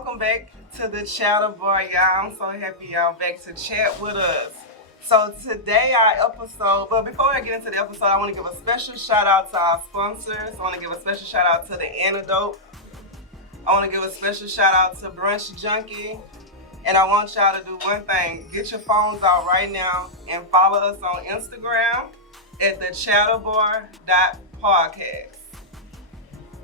welcome back to the Chatter Bar, y'all. I'm so happy y'all back to chat with us. So today our episode, but before I get into the episode, I want to give a special shout out to our sponsors. I want to give a special shout out to The Antidote. I want to give a special shout out to Brunch Junkie. And I want y'all to do one thing. Get your phones out right now and follow us on Instagram at thechatterbar.podcast.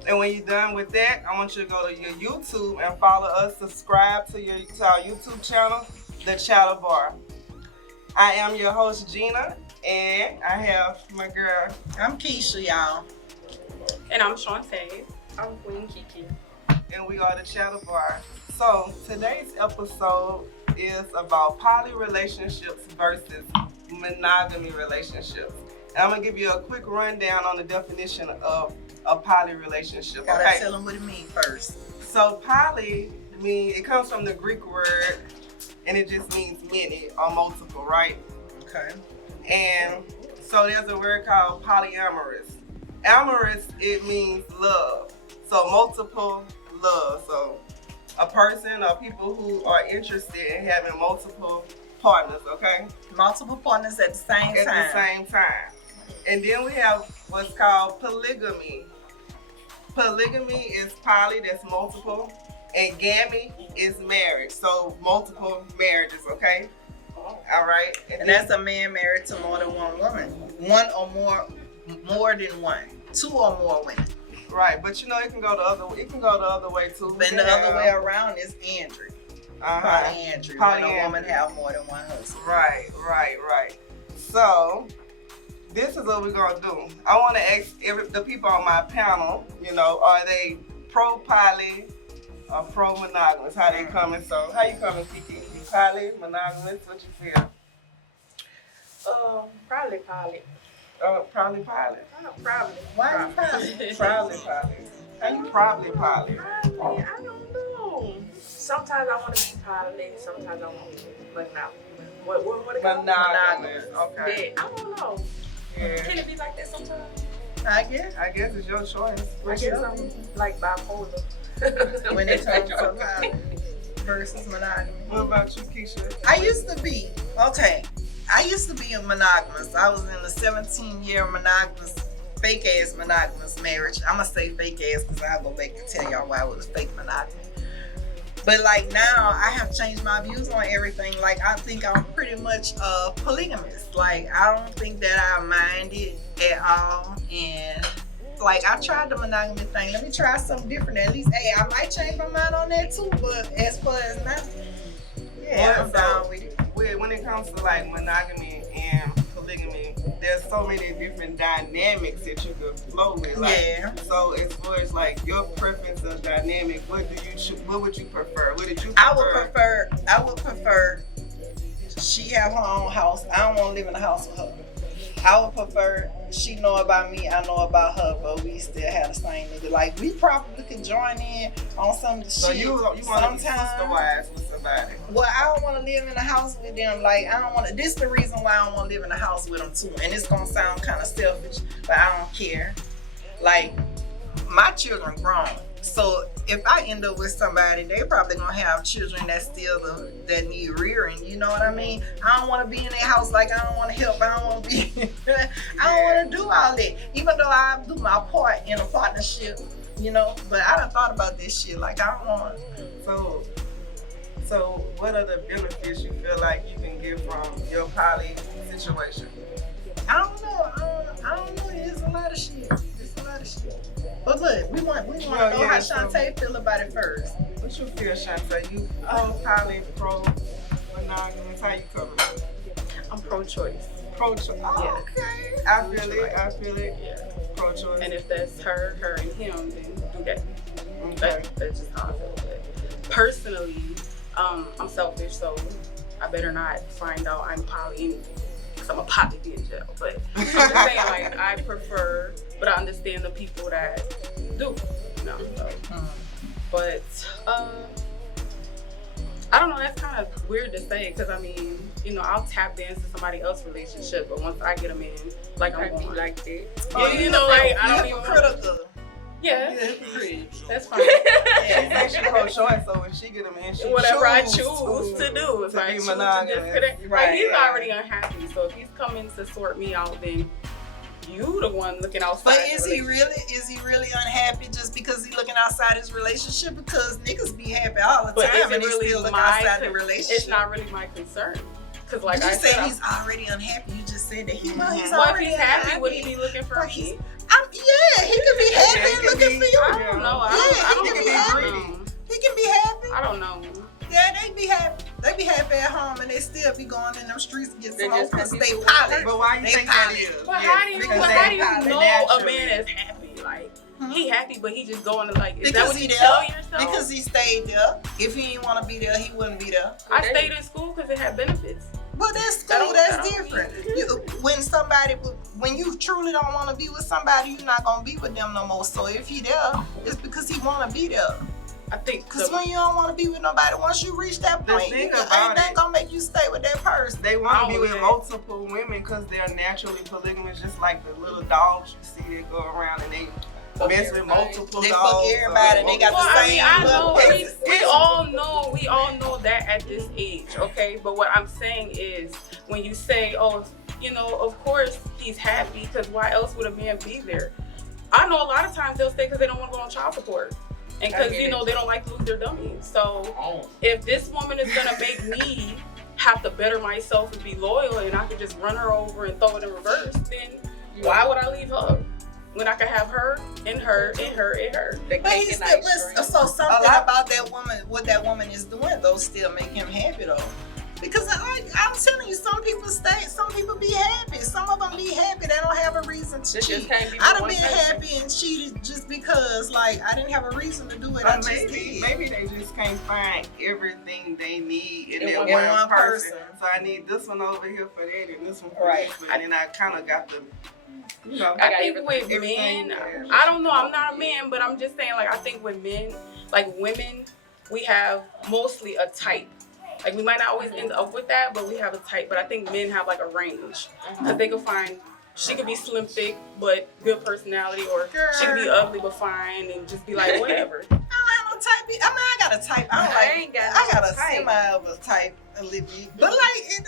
And when you're done with that, I want you to go to your YouTube and follow us. Subscribe to our YouTube channel, The Chatter Bar. I am your host, Jeania, and I have my girl. I'm Kesha, y'all. And I'm Shawnte. I'm Queen Keke. And we are The Chatter Bar. So today's episode is about poly relationships versus monogamy relationships. And I'm going to give you a quick rundown on the definition of a poly relationship. Gotta tell them what it means first. So poly it comes from the Greek word, and it just means many or multiple, right? Okay. And so there's a word called polyamorous. Amorous, it means love. So multiple love. So a person or people who are interested in having multiple partners, okay? Multiple partners at the same time. At the same time. And then we have what's called polygamy. Polygamy is poly, that's multiple, and gamy is marriage, so multiple marriages, okay? All right. And that's a man married to more than one woman. One or more than one. Two or more women. Right, but you know it can go the other way too. But the other way around is andry. Polyandry. When a woman have more than one husband. Right. So this is what we're gonna do. I want to ask the people on my panel, are they pro poly or pro monogamous? How they coming? So how you coming, Keke? You poly, monogamous? What you feel? Probably poly. Probably poly. Probably. Why is Probably poly. How you probably poly? I don't know. Sometimes I want to be poly. Sometimes I want to be monogamous. What Monogamous. Okay. Yeah, I don't know. Yeah. Can it be like that sometimes? I guess it's your choice. I guess I'm like bipolar. when it comes to poly versus monogamy. What about you, Kesha? I used to be a monogamous. I was in a 17-year monogamous, fake-ass monogamous marriage. I'm going to say fake-ass because I'll go back and tell y'all why it was fake monogamy. But like now, I have changed my views on everything. Like I think I'm pretty much polygamous. Like I don't think that I mind it at all. And like I tried the monogamy thing. Let me try something different. At least, hey, I might change my mind on that too. But as far as now, yeah, I'm down with it. When it comes to like monogamy and polygamy, there's so many different dynamics that you could flow with. Like, yeah. So as far as like your preference of dynamic, what would you prefer? What did you prefer? I would prefer she have her own house. I don't want to live in a house with her. I would prefer she know about me, I know about her, but we still have the same nigga. Like we probably could join in on some shit. So you want to be sister-wise with somebody? Well, I don't want to live in a house with them. Like I don't want to. This is the reason why I don't want to live in a house with them too. And it's gonna sound kind of selfish, but I don't care. Like my children grown. So if I end up with somebody, they probably gonna have children that need rearing. You know what I mean? I don't want to be in their house. Like I don't want to help. I don't want to be. I don't want to do all that. Even though I do my part in a partnership, But I done thought about this shit. Like I don't want. So what are the benefits you feel like you can get from your poly situation? I don't know. It's a lot of shit. But look, we want to know how Shawnte feel about it first. What you feel, Shawnte? You pro poly, pro monogamous? How you cover it? I'm pro-choice. Pro-choice. Oh, Yeah. okay. I feel it. Yeah. Pro-choice. And if that's her and him, then do that. Okay. That's just how I feel about it. Personally, I'm selfish, so I better not find out I'm poly anything. Because I'm a poly be in jail. But I'm just saying, like, I prefer, but I understand the people that do. So. But I don't know, that's kind of weird to say because I mean, I'll tap into somebody else's relationship, but once I get them in, like I'm going like that. Oh, I don't even critical. Yeah, that's fine. She say she pro-choice, so when she get him in, she Whatever I choose choose to do, if to I be choose to monogamous. disconnect, Right. like he's already unhappy. So if he's coming to sort me out, then you the one looking outside. But is he really unhappy just because he looking outside his relationship? Because niggas be happy all the But time is and it they really still look my? outside the relationship. It's not really my concern. Cause like you I said said, he's already unhappy. You just said that he's well, already if he's happy, would he be looking for But me? yeah, he can be happy Yeah, he and can looking be- for you. I don't know. I Yeah, don't he can really be happy. know. He can be happy. I don't know. Yeah, they be happy. They be happy at home and they still be going in them streets to get They some more just because can't be they cool. pilot. But why you They think that pilot. is? But Yes, how do you, because but they how do you pilot know a naturally. man is happy? Like Hmm? he happy, but he just going to like. Is that Because what he you there. tell yourself? Because he stayed there. If he didn't want to be there, he wouldn't be there. I stayed in school because it had benefits. Well, that's That cool. don't- That's that don't different. mean- When you truly don't want to be with somebody, you're not gonna be with them no more. So if he there, it's because he want to be there. I think Because when you don't want to be with nobody, once you reach that The point, thing ain't about nothing it- gonna make you stay with that person. They want to I be don't with think- multiple women because they're naturally polygamous, just like the little dogs you see that go around and they mess with multiple They fuck dogs. everybody, they got well, the I mean, I same know little we all know that at this age, okay? But what I'm saying is, when you say, oh, you know, of course he's happy because why else would a man be there? I know a lot of times they'll stay because they don't want to go on child support. And because, you know, they don't like to lose their dummies. So if this woman is going to make me have to better myself and be loyal and I can just run her over and throw it in reverse, then why would I leave her? When I could have her and her and her and her. But he's still, so something about that woman, what that woman is doing, though, still make him happy, though. Because I'm telling you, some people stay, some people be happy. Some of them be happy. They don't have a reason to cheat. I done been happy and cheated just because, like, I didn't have a reason to do it. I just did. Maybe they just can't find everything they need in that in one person. person. So I need this one over here for that and this one for Right. this one. And then I kind of got the, you know. I think with everything men, there. I don't know, I'm not a man, but I'm just saying, like, I think with men, like women, we have mostly a type. Like, we might not always end up with that, but we have a type. But I think men have like a range. Because they could find, she could be slim, thick, but good personality, or she could be ugly but fine and just be like, whatever. I don't have no type. I mean, I got a type. I got a type. semi of a type, a little bit. But like,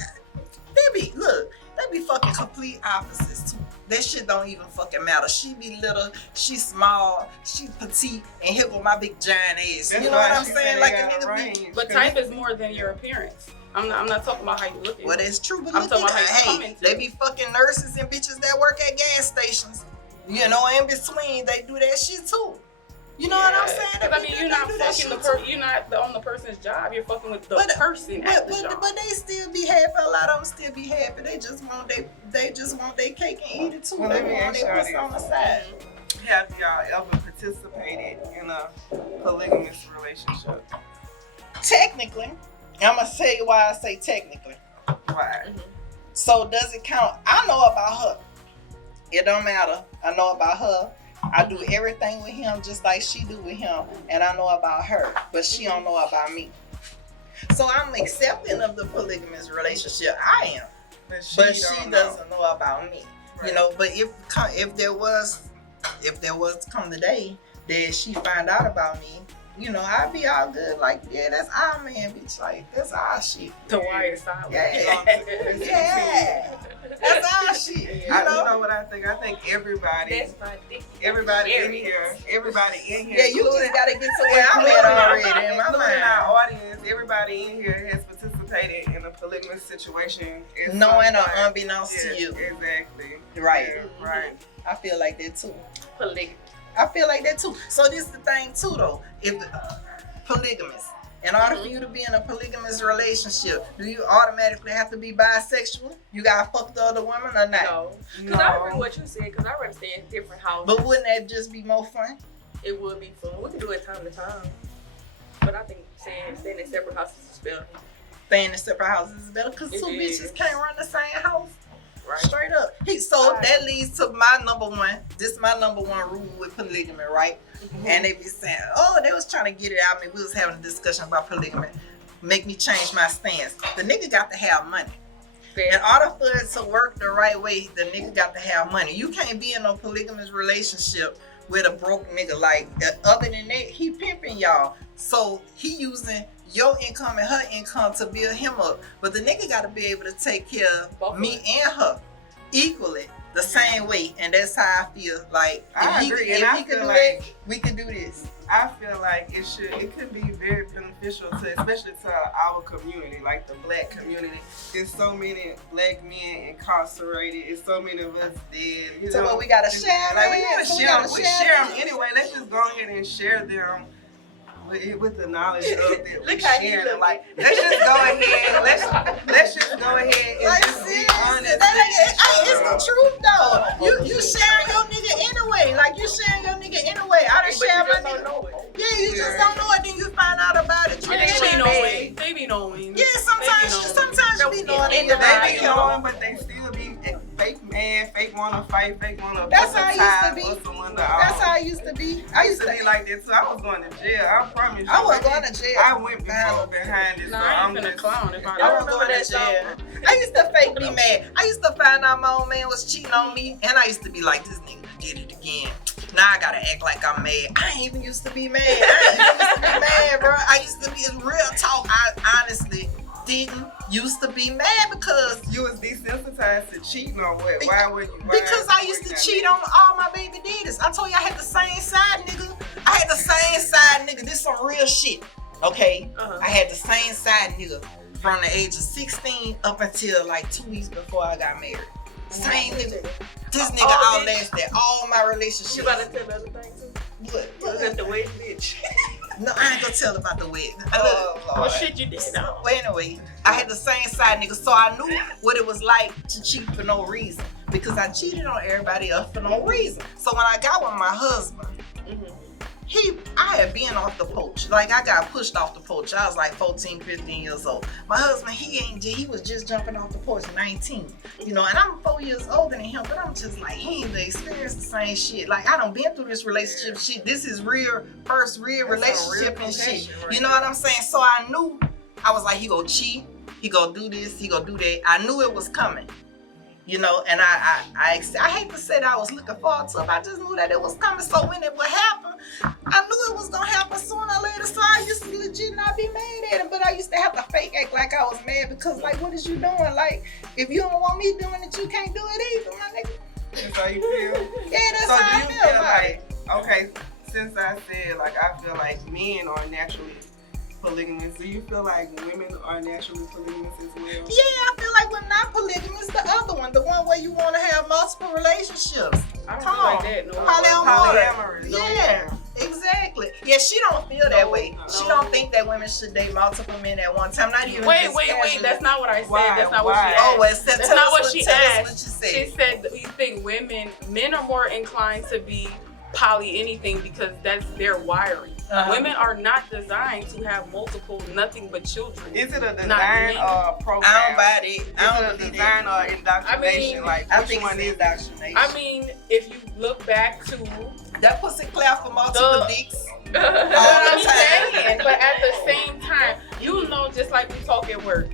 they be fucking complete opposites too. That shit don't even fucking matter. She be little, she small, she petite, and here go my big giant ass. That's You know why what I'm she saying? said Like they the got a nigga range. But type is more than your appearance. I'm not talking about how you look. Well, that's true, but I'm look talking at about how you come hey, into they it. be fucking nurses and bitches that work at gas stations. You know, in between, they do that shit too. You know what I'm saying? Because I mean, you're not fucking you're not on the person's job. You're fucking with the person at the job. But they still be happy. A lot of them still be happy. They just want their cake and eat it too. Well, They let me want ask their y'all pussy on the this. side. Have y'all ever participated in a polygamous relationship? Technically, I'm gonna tell you why I say technically. Why? So does it count? I know about her. It don't matter. I know about her. I do everything with him just like she do with him, and I know about her, but she don't know about me. So I'm accepting of the polygamous relationship. I am, but she doesn't know about me. Right. You know. But if there was to come the day that she find out about me, you know, I'd be all good. Like, yeah, that's our man, bitch. Like, that's our shit. The wire silent. Yeah. Yeah. That's our shit. You You know? know what I think? I think everybody in here. Yeah, you just gotta get to where I'm at already in my Including mind. our audience, everybody in here has participated in a polygamous situation. at some Knowing or point. unbeknownst to you. Exactly. Right. Yeah, right. I feel like that too. Polygamy. I feel like that too. So this is the thing too though. If polygamous. In order for you to be in a polygamous relationship, do you automatically have to be bisexual? You gotta fuck the other woman or not? No. Because I agree with what you said, because I rather stay in different houses. But wouldn't that just be more fun? It would be fun. We can do it time to time. But I think staying in separate houses is better. Staying in separate houses is better because It two is. bitches can't run the same house. Right. Straight up. That leads to my number one. This is my number one rule with polygamy, right? And they be saying, oh, they was trying to get it out of me. We was having a discussion about polygamy. Make me change my stance. The nigga got to have money. In order for it to work the right way, the nigga got to have money. You can't be in no polygamous relationship with a broke nigga. Like, other than that, he pimping y'all. So he using your income and her income to build him up. But the nigga got to be able to take care of me and her equally, the same way. And that's how I feel. Like, I if agree. he And I could feel do like that, we could do this. I feel like it could be very beneficial to, especially to our community, like the black community. There's so many black men incarcerated. There's so many of us dead. You So know, what, we gotta share? like we gotta So share them. We share them this. anyway. Let's just go ahead and share them with the knowledge of that we Look how he share them. looking. Like, let's just go ahead. Let's just go ahead and Like, just be seriously, honest. it's the truth though. You sharing your nigga anyway. Like, you sharing your nigga anyway. I done But share you my just don't nigga. know it. Yeah, you just don't know it. Then you find out about it. You They share be it. knowing. They be knowing. Yeah, sometimes you be knowing it. They be knowing, but they still be fake man, fake wanna fight, fake wanna That's bust a how I tie, used to be. bust a window That's off. how I used to be. I used to be like that too. I was going to jail. I promise you. I wasn't going to jail. I went before behind it. Nah, so I I'm ain't finna just clown if I I was going to jail. I used to fake be mad. I used to find out my old man was cheating on me, and I used to be like, this nigga did it again. Now I gotta act like I'm mad. I ain't even used to be mad. I ain't used to be mad, bro. I used to be, in real talk, I honestly didn't used to be mad because you was desensitized to cheating or what? Why would you? because I used to cheat on all my baby daddies. I told you I had the same side nigga. I had the same side nigga. This some real shit. Okay? Uh-huh. I had the same side nigga from the age of 16 up until like 2 weeks before I got married. Same nigga. This nigga Oh, outlasted all my relationships. You about to tell the other thing too? What? You was at the wedding, bitch. No, I ain't gonna tell about the wedding. Well, shit, you did. No. Well, anyway, I had the same side nigga, so I knew what it was like to cheat for no reason. Because I cheated on everybody else for no reason. So when I got with my husband, I had been off the porch. Like, I got pushed off the porch. I was like 14, 15 years old. My husband, he was just jumping off the porch, 19. You know, and I'm 4 years older than him, but I'm just like, he ain't experienced the same shit. Like, I done been through this relationship shit. This is first real relationship and shit. You know what I'm saying? So I knew, I was like, he gonna cheat, he gonna do this, he gonna do that. I knew it was coming. You know, and I hate to say that I was looking forward to it, but I just knew that it was coming. So when it would happen, I knew it was gonna happen sooner or later. So I used to legit not be mad at him, but I used to have to fake act like I was mad because, like, what is you doing? Like, if you don't want me doing it, you can't do it either, my nigga. That's how you feel? Yeah, that's So how I do you feel feel about like, okay, since I said, like, I feel like men are naturally polygamous, do you feel like women are naturally polygamous as well? Yeah, I feel like we're not polygamous. The other one, the one where you want to have multiple relationships. I don't Come feel like on. that. No. Polyamorous. Yeah, exactly. Yeah, she don't feel that way. No. She don't think that women should date multiple men at one time. Not even Wait. just casually. That's not what I said. Why? That's not Why? what she asked. Oh, well, tell That's us not what she tell us asked. what you She said. said that you think men are more inclined to be poly anything because that's their wiring. Uh-huh. Women are not designed to have multiple nothing but children. Is it a design men. or a program? I don't buy it. Is I it a don't believe design that. or indoctrination? I mean, like, I which think one it's is that? indoctrination. I mean, if you look back to that pussy clap for multiple The- dicks. what the I'm time. saying, but at the same time, you know, just like we talk at work,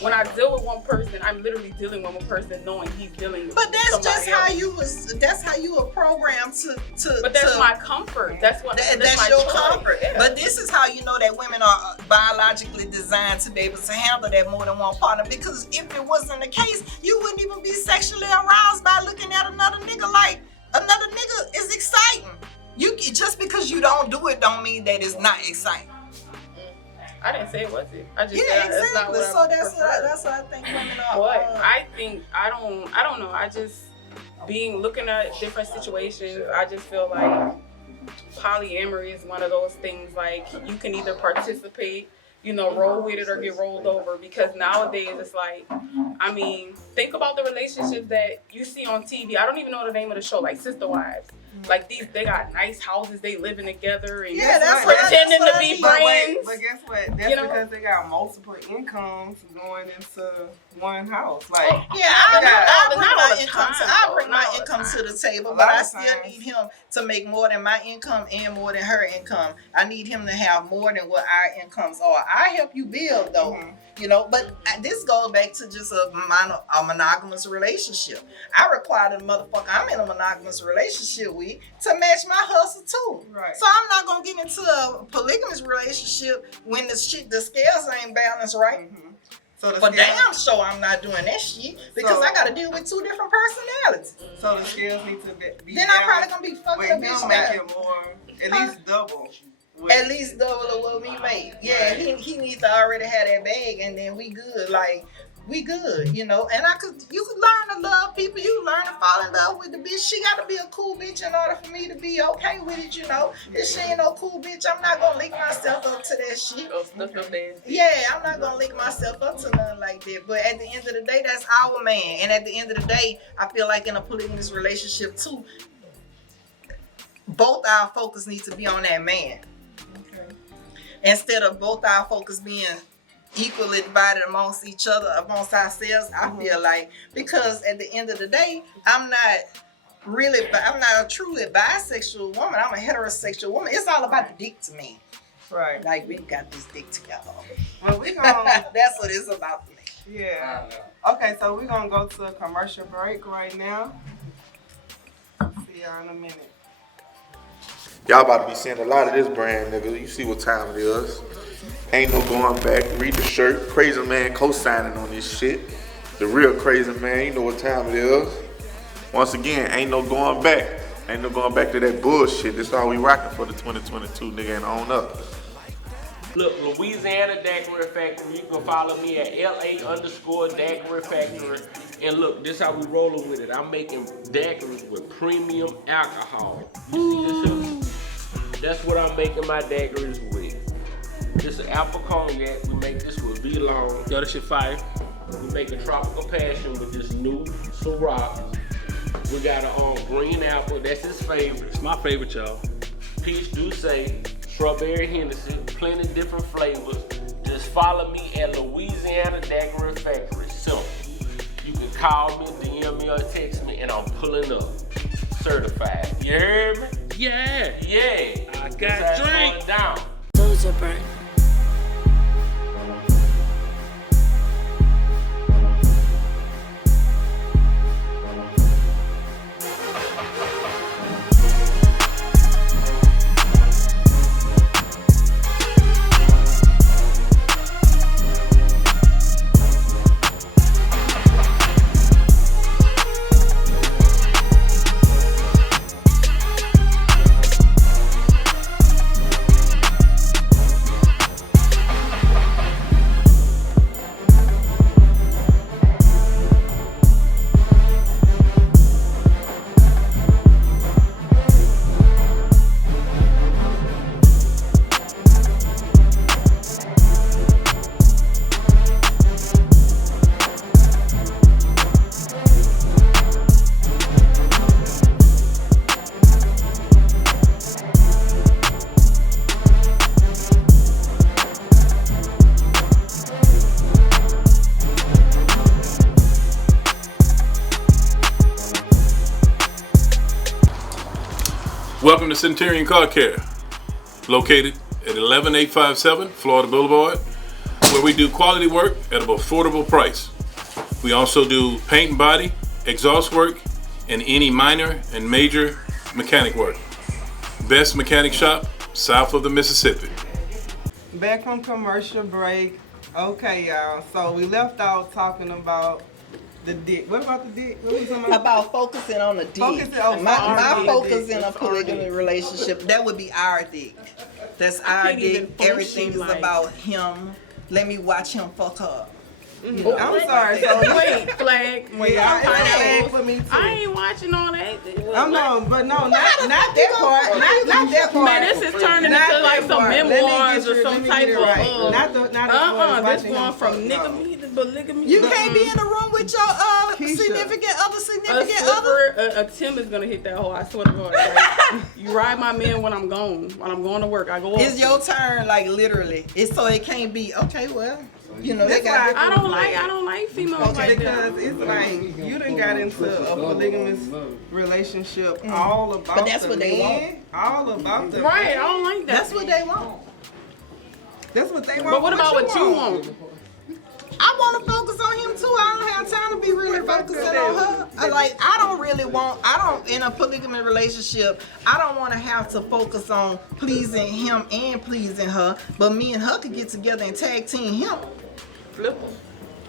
when I deal with one person, I'm literally dealing with one person, knowing he's dealing with But that's somebody just how else. you was. That's how you were programmed to. But that's my comfort. That's what. That's my your choice. comfort. Yeah. But this is how you know that women are biologically designed to be able to handle that more than one partner. Because if it wasn't the case, you wouldn't even be sexually aroused by looking at another nigga. Like, another nigga is exciting. Just because you don't do it don't mean that it's not exciting. I didn't say it wasn't. I just Yeah, said that's not exactly. what So I that's prefer. what I think women are. But I think I don't know. I just looking at different situations. I just feel like polyamory is one of those things. Like, you can either participate, you know, roll with it or get rolled over. Because nowadays it's like, I mean, think about the relationships that you see on TV. I don't even know the name of the show, like Sister Wives. Like, they got nice houses, they living together and Yeah, that's pretending what to I be mean. friends. But guess what? That's You know? because they got multiple incomes going into one house. Like, Yeah, I Not bring all my the income. time, I though. bring Not my all the income time. to the table, A but lot I of still times. need him to make more than my income and more than her income. I need him to have more than what our incomes are. I help you build though. Mhm. You know, but this goes back to just a monogamous relationship. I require the motherfucker I'm in a monogamous relationship with to match my hustle too. Right. So I'm not gonna get into a polygamous relationship when the scales ain't balanced right. Mm-hmm. So But damn sure I'm not doing that shit because I gotta deal with two different personalities. So the scales need to be Then I'm probably gonna be fucking a bitch make it more, at least double. At least double of what we make. Yeah, he needs to already have that bag, and then we good. Like we good, you know. And you could learn to love people. You learn to fall in love with the bitch. She got to be a cool bitch in order for me to be okay with it, you know. If she ain't no cool bitch, I'm not gonna link myself up to that shit. Yeah, I'm not gonna link myself up to nothing like that. But at the end of the day, that's our man. And at the end of the day, I feel like in a polygamous relationship too, both our focus needs to be on that man. Instead of both our focus being equally divided amongst each other, amongst ourselves, I feel like, because at the end of the day, I'm not a truly bisexual woman. I'm a heterosexual woman. It's all about the dick to me. Right. Like, we got this dick together. Well, we gonna. That's what it's about to me. Yeah. Okay, so we're gonna go to a commercial break right now. See y'all in a minute. Y'all about to be seeing a lot of this brand, nigga. You see what time it is. Ain't no going back. Read the shirt. Crazy Man co-signing on this shit. The real Crazy Man. You know what time it is. Once again, ain't no going back. Ain't no going back to that bullshit. That's all we rocking for the 2022, nigga, and on up. Look, Louisiana Daiquiri Factory. You can follow me at LA_Daiquiri Factory. And look, this how we rolling with it. I'm making daiquiris with premium alcohol. You see this here? That's what I'm making my daiquiris with. This is apple cognac. We make this with V-Long. Yo, this shit fire. We make a tropical passion with this new Ciroc. We got a green apple. That's his favorite. It's my favorite, y'all. Peach Douce, strawberry Hennessy, plenty different flavors. Just follow me at Louisiana Daiquiri Factory. Simple. You can call me, DM me, or text me, and I'm pulling up. Certified. You heard me? Yeah. Yeah. I got drink. Going down. Those are burnt. Welcome to Centurion Car Care, located at 11857 Florida Boulevard, where we do quality work at an affordable price. We also do paint and body, exhaust work, and any minor and major mechanic work. Best mechanic shop south of the Mississippi. Back from commercial break. Okay, y'all. So we left off talking about the dick. What about the dick? What was talking About focusing on the dick. Focusing on my our dick. focus in a That's our polygamy dick. relationship, that would be our dick. That's our can't even dick. function Everything is like- about him. Let me watch him fuck her. I'm sorry. So Wait, flag. Wait, Yeah, it's pineapple. flag for me too. I ain't watching all that. I'm not that part. Not that part. Man, this is turning Not into like that some part. Let me memoirs get or you- some let me type get it of. right. Not the This watching one him from fuck, nigga to polygamy. You can't be in the room with your Keisha. significant other, A significant other. slipper, a Tim is gonna hit that hole. I swear to God. Like, you ride my man when I'm gone. When I'm going to work, I go. It's off. your turn, like literally. It's so it can't be okay. Well, you know they That's got. why I don't like females like that. because it's like you done got into a polygamous relationship all about But that's the what they men, all about the Right, I men. don't like that. That's what they want. That's what they want. But what about what you want? want to focus on him too. I don't have time to be really focusing on her. I don't, in a polygamy relationship, I don't want to have to focus on pleasing him and pleasing her, but me and her could get together and tag team him. Flip him.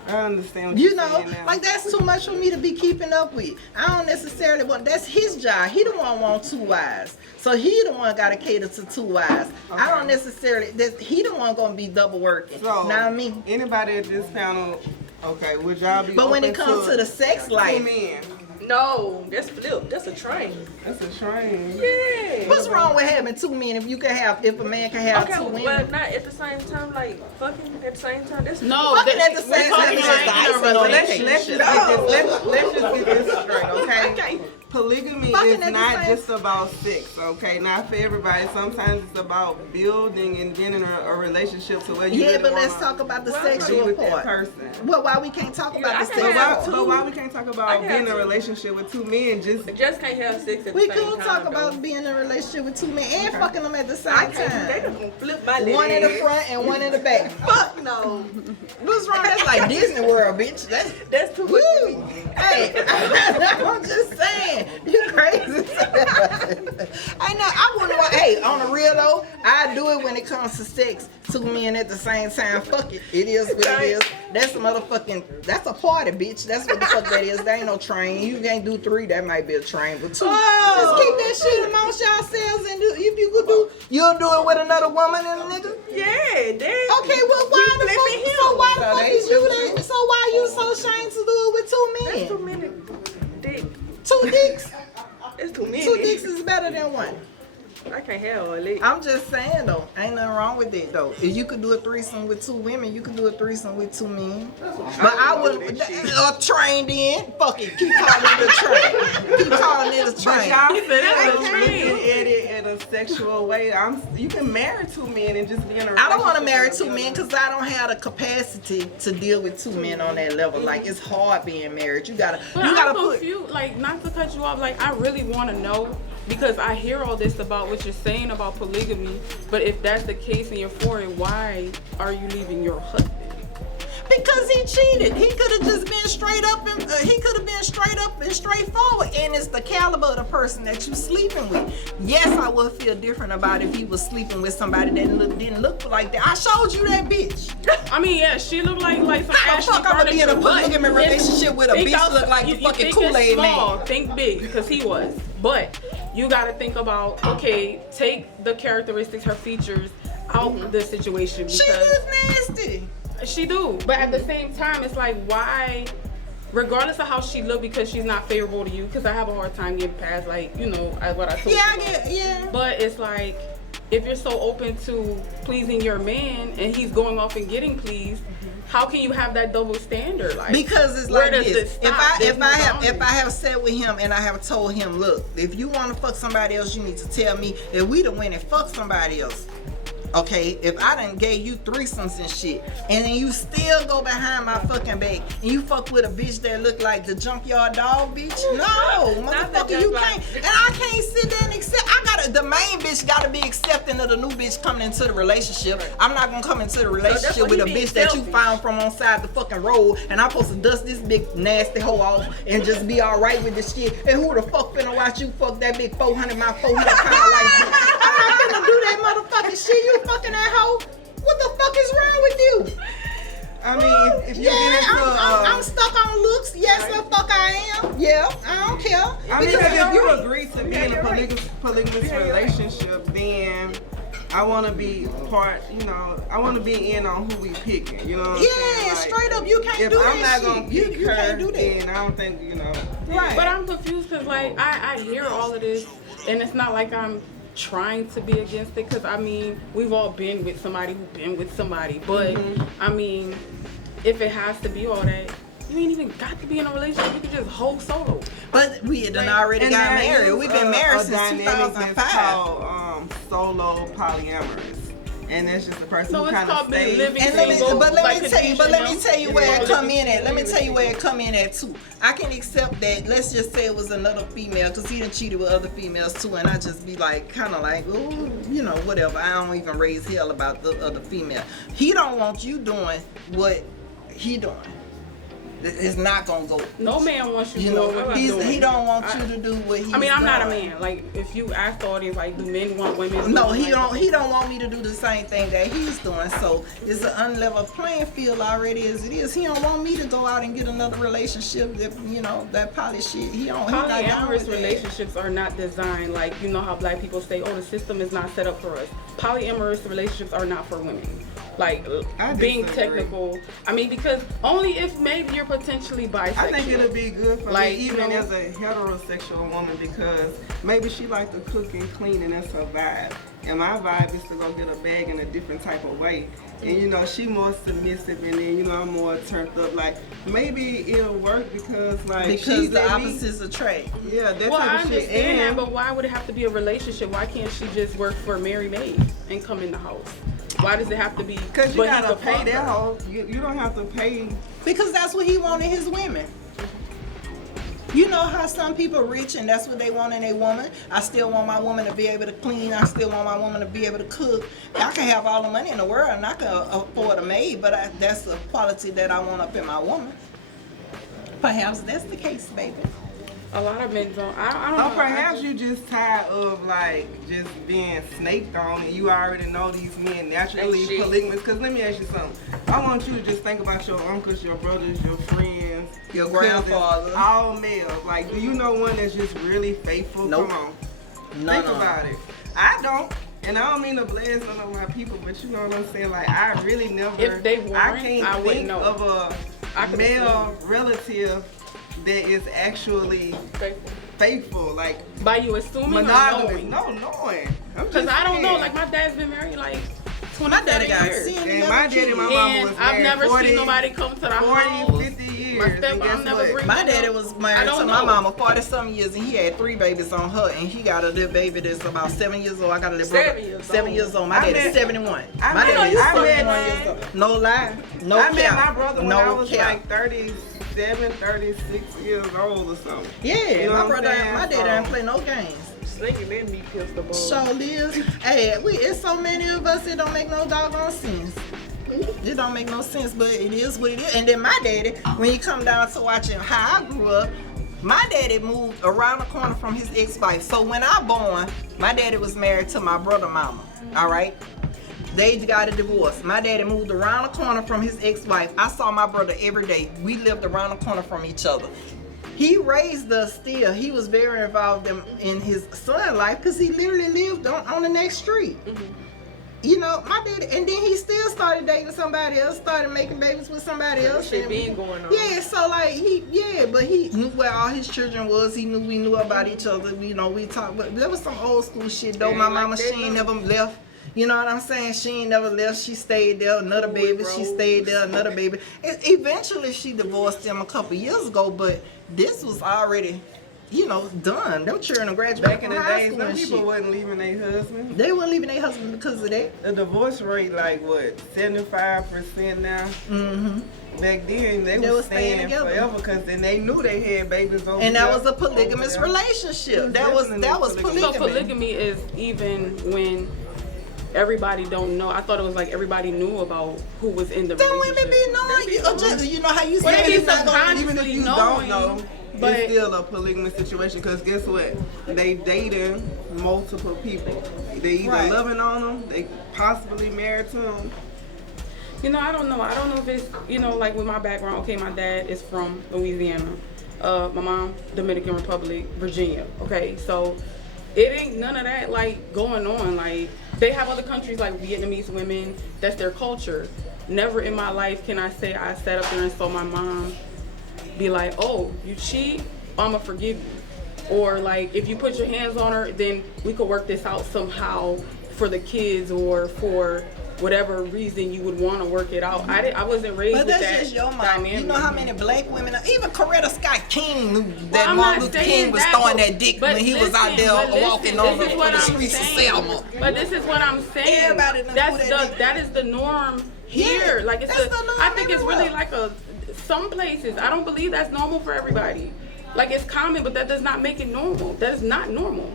I understand what You you're know, saying now. like that's too much for me to be keeping up with. I don't necessarily want, that's his job. He the one want 2 wives. So he the one gotta cater to 2 wives. I don't necessarily, he the one gonna be double working. So, know what I mean? Anybody at this panel, okay, would y'all be But when it open comes to the sex 2 life, men? No, that's flip. That's a train. That's a train. Yeah. what's wrong with having 2 men if a man can have 2 women? but not at the same time, like fucking at the same time. That's No, Fucking at the same time, it's just the icing on the Let's cake. just get this straight, okay? Polygamy Fucking is at the not same- just about sex, okay? Not for everybody. Sometimes it's about building and getting a relationship to where you Yeah, really but let's wanna talk about the be sexual with that part. person. Well, why we can't talk about the I sexual can't have part? But why we can't talk I about can being in have a two. relationship with 2 men? just can't have sex at We the same could time. talk though. about being in a relationship with 2 men and fucking them at the same I can't. They time. just gonna flip my leg. One in the front and one in the back. Fuck no. What's wrong? That's like Disney World, bitch. That's too much. Woo. Hey, I'm just saying, you crazy. I know. I wouldn't want. Hey, on the real though, I do it when it comes to sex. 2 men at the same time. Fuck it. It is what it is. That's a motherfucking. That's a party, bitch. That's what the fuck that is. That ain't no train. You can't do 3. That might be a train, but 2. Just keep that shit amongst yourselves and do. If you could do, you'll do it with another woman and a nigga. Yeah, damn. Okay, well, why the fuck? So why the fuck is you that? So why you so ashamed to do it with 2 men? That's too many dick. 2 dicks. It's too many. 2 dicks is better than 1. I can't have all that. I'm just saying though, ain't nothing wrong with it though. If you could do a threesome with 2 women, you could do a threesome with 2 men. But I wouldn't. Trained in. Fuck it. Keep calling it a train. Keep calling it a But train. y'all He said that's still a looking train. at it in a sexual way. You can marry 2 men and just be in a relationship. I don't want to marry with 2 the men other. because I don't have the capacity to deal with 2 men on that level. Like it's hard being married. You gotta But I'm confused, like, not to cut you off, like, I really want to know, because I hear all this about what you're saying about polygamy, but if that's the case and you're for it, why are you leaving your husband? Because he cheated. He could have just been straight up and he could have been straight up and straightforward. And it's the caliber of the person that you sleeping with. Yes, I would feel different about if he was sleeping with somebody that didn't look like that. I showed you that bitch. I mean, yeah, she looked like some How the Ashley fuck I'ma be in a furniture, but polygamy relationship with a think bitch outside- look like the you fucking think Kool-Aid it's small, man? Think big, because he was. But you gotta think about, okay, take the characteristics, her features out of the situation, She because is nasty. she do. But at the same time, it's like, why, regardless of how she look, because she's not favorable to you, because I have a hard time getting past, like, you know, what I told Yeah, I you about. get, yeah. But it's like, if you're so open to pleasing your man and he's going off and getting pleased, how can you have that double standard? Like, Because it's where like does this. it stop? If I have sat with him and I have told him, look, if you want to fuck somebody else, you need to tell me that we done went and fuck somebody else. Okay, if I done gave you threesomes and shit, and then you still go behind my fucking back and you fuck with a bitch that look like the junkyard dog, bitch, no, motherfucker, you can't. And I can't sit there and accept. The main bitch gotta be accepting of the new bitch coming into the relationship. I'm not gonna come into the relationship with a bitch that you found from on side the fucking road, and I'm supposed to dust this big nasty hoe off and just be all right with this shit. And who the fuck finna watch you fuck that big 400 pound like bitch? I'm not finna do that motherfucking shit. You fucking that hoe. What the fuck is wrong with you? I mean, if you get into I'm stuck on looks. Yes, the fuck I am. Yeah, I don't care. I mean, Because if you you're right. agree to be in a polygamous relationship, then I want to be part, you know, I want to be in on who we picking, you know what I'm saying? Yeah, Like, straight up, you can't if do I'm that not gonna shit. pick You her, can't do that. then I don't think, you know. Right. But I'm confused because, like, I hear all of this, and it's not like I'm trying to be against it, because, I mean, we've all been with somebody who's been with somebody. But, I mean, if it has to be all that, you ain't even got to be in a relationship. You can just hold solo. But we had done already And got there married. is We've been married a since dynamic 2005. that's called solo polyamorous. And that's just the person So who it's kind of called being stays. living And let me single. tell you It's where it called come living in at. Let me single. tell you where it come in at too. I can accept that. Let's just say it was another female, because he done cheated with other females too, and I just be like, kind of like, ooh, you know, whatever. I don't even raise hell about the other female. He don't want you doing what he doing. It's not gonna go. No man wants you You doing know, what he's doing. he don't want you to do what he's I mean, I'm not a doing. man. Like, if you ask the audience, like, do men want women? to No, do he like, don't. He don't want me to do the same thing that he's doing. So it's an unlevel playing field already as it is. He don't want me to go out and get another relationship that that poly shit. He don't. He not down with Polyamorous that. relationships are not designed like, you know how black people say, oh, the system is not set up for us. Polyamorous relationships are not for women. Like, I being disagree. technical. I mean, because only if maybe you're potentially bisexual. I think it'll be good for Like, me, you even know- as a heterosexual woman, because maybe she like to cook and clean and that's her vibe. And my vibe is to go get a bag in a different type of way. And she more submissive, and then I'm more turned up. Like, maybe it'll work because Because she the let me- opposites attract. Yeah, that Well, type I of shit. understand that, And but why would it have to be a relationship? Why can't she just work for Mary Maid and come in the house? Why does it have to be? because you but he gotta could pay fuck that her? hoe. You don't have to pay. Because that's what he wanted his women. You know how some people rich and that's what they want in a woman. I still want my woman to be able to clean. I still want my woman to be able to cook. I can have all the money in the world and I can afford a maid, but that's the quality that I want up in my woman. Perhaps that's the case, baby. A lot of men don't. I don't Or know. perhaps you just tired of just being snaked on, and you already know these men naturally Shit. polygamous. Because let me ask you something. I want you to just think about your uncles, your brothers, your friends, Your cousins, grandfather. all males. Like, do you know one that's just really faithful? Nope. Come on, None think of them. about it. I don't. And I don't mean to blast none of my people, but you know what I'm saying? Like, I really never. If they weren't, I can't I wouldn't think know. of I a could male relative that is actually faithful. Like, By you assuming monogamous. or knowing? No, knowing. Because I don't know. Like, my dad's been married like 27 years. And my daddy and my mama was And I've married never 40, seen nobody come to the 40, house. 50 years. My and stepmom guess never what? bring My daddy was I married don't to my know. mama 40-some years, and he had 3 babies on her, and he got a little baby that's about 7 years old. I got a little brother 7 years old. My I daddy's met- 71. I My met- daddy's I 71 met- years old. No lie. No I cap. met my brother when no I was cap. like 37, 36 years old or something. Yeah, You know my what I'm brother, saying? my daddy So- didn't play no games. Slinging let me pistol ball. So lives. Hey, it's so many of us, it don't make no doggone sense. It don't make no sense, but it is what it is. And then my daddy, when you come down to watching how I grew up, my daddy moved around the corner from his ex-wife. So when I born, my daddy was married to my brother mama. All right. They got a divorce. My daddy moved around the corner from his ex-wife. I saw my brother every day. We lived around the corner from each other. He raised us still. He was very involved in his son's life because he literally lived on the next street. You know, my daddy, and then he still started dating somebody else, started making babies with somebody else. Shit and been going on. Yeah, so like but he knew where all his children was. We knew about each other. You know, we talked, but there was some old school shit though. Yeah, My like mama, that, she ain't though. never left. You know what I'm saying? She ain't never left. She stayed there. Another baby. She stayed there. Another baby. Eventually, she divorced him a couple years ago, but this was already, done. Them children graduated Back in from the high days, school some and people shit. wasn't leaving their husband. They weren't leaving their husband because of that. The divorce rate, like what, 75% now? Mm-hmm. Back then, they They was was staying staying together. forever because then they knew they had babies over And that there, was a polygamous over there. relationship. That was polygamy. So polygamy is even when everybody don't know. I thought it was like everybody knew about who was in the Them relationship. women be knowing. You know how you Well, say they it's be not gonna Even if you knowing, don't know, but- it's still a polygamous situation because guess what? They dating multiple people. They either Right. loving on them, they possibly married to them. I don't know. I don't know if it's, like with my background, okay, my dad is from Louisiana. My mom, Dominican Republic, Virginia. Okay, so it ain't none of that like going on. Like they have other countries like Vietnamese women, that's their culture. Never in my life can I say I sat up there and saw my mom be like, oh, you cheat, I'ma forgive you. Or like if you put your hands on her, then we could work this out somehow for the kids or for whatever reason you would want to work it out. I wasn't raised But with that's that just your mom. dynamic. You know how many black women, even Coretta Scott King knew that I'm Martin not Luther saying King was that, throwing but- that dick but when he was out listen, there but listen, walking on this is what the I'm streets of saying. Selma. But this is what I'm saying. Everybody done That's threw that dick. that is the norm here. Yeah, Like it's that's the norm I think it's really everywhere. like some places. I don't believe that's normal for everybody. Like it's common, but that does not make it normal. That is not normal.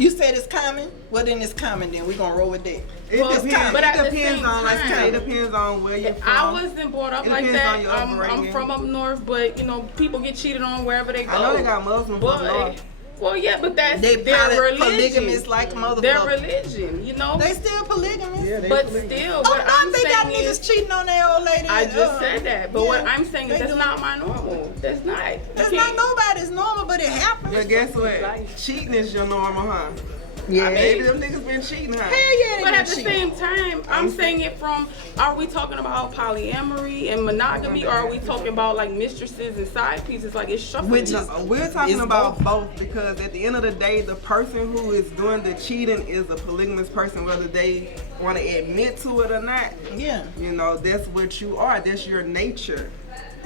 You said it's coming? Well, then it's coming. Then we gonna roll with that. It Well, depends. but at It the depends same on, like, time, it depends on where you're from. I wasn't brought up It like depends on that. your I'm upbringing. from up north, but you know, people get cheated on wherever they go. I know they got Muslims up north. But well, yeah, but that's They their religion. polygamous like motherfucker. Their religion, you know. They still polygamous. Yeah, they But polygamous. still, Oh, what no, I'm they got saying niggas is, cheating on their old lady. I just said that. But what yeah, I'm saying they is that's do. not my normal. That's not. That's not nobody's normal, but it happens. But guess what? Cheating is your normal, huh? Yeah. I mean, maybe them niggas been cheating, huh? Hell yeah, they But been at the cheating. same time, I'm saying it from, are we talking about polyamory and monogamy, or are we talking about like mistresses and side pieces? Like it's shuffling. Which is- No, we're talking It's about both because at the end of the day, the person who is doing the cheating is a polygamous person, whether they want to admit to it or not. Yeah. You know, that's what you are. That's your nature.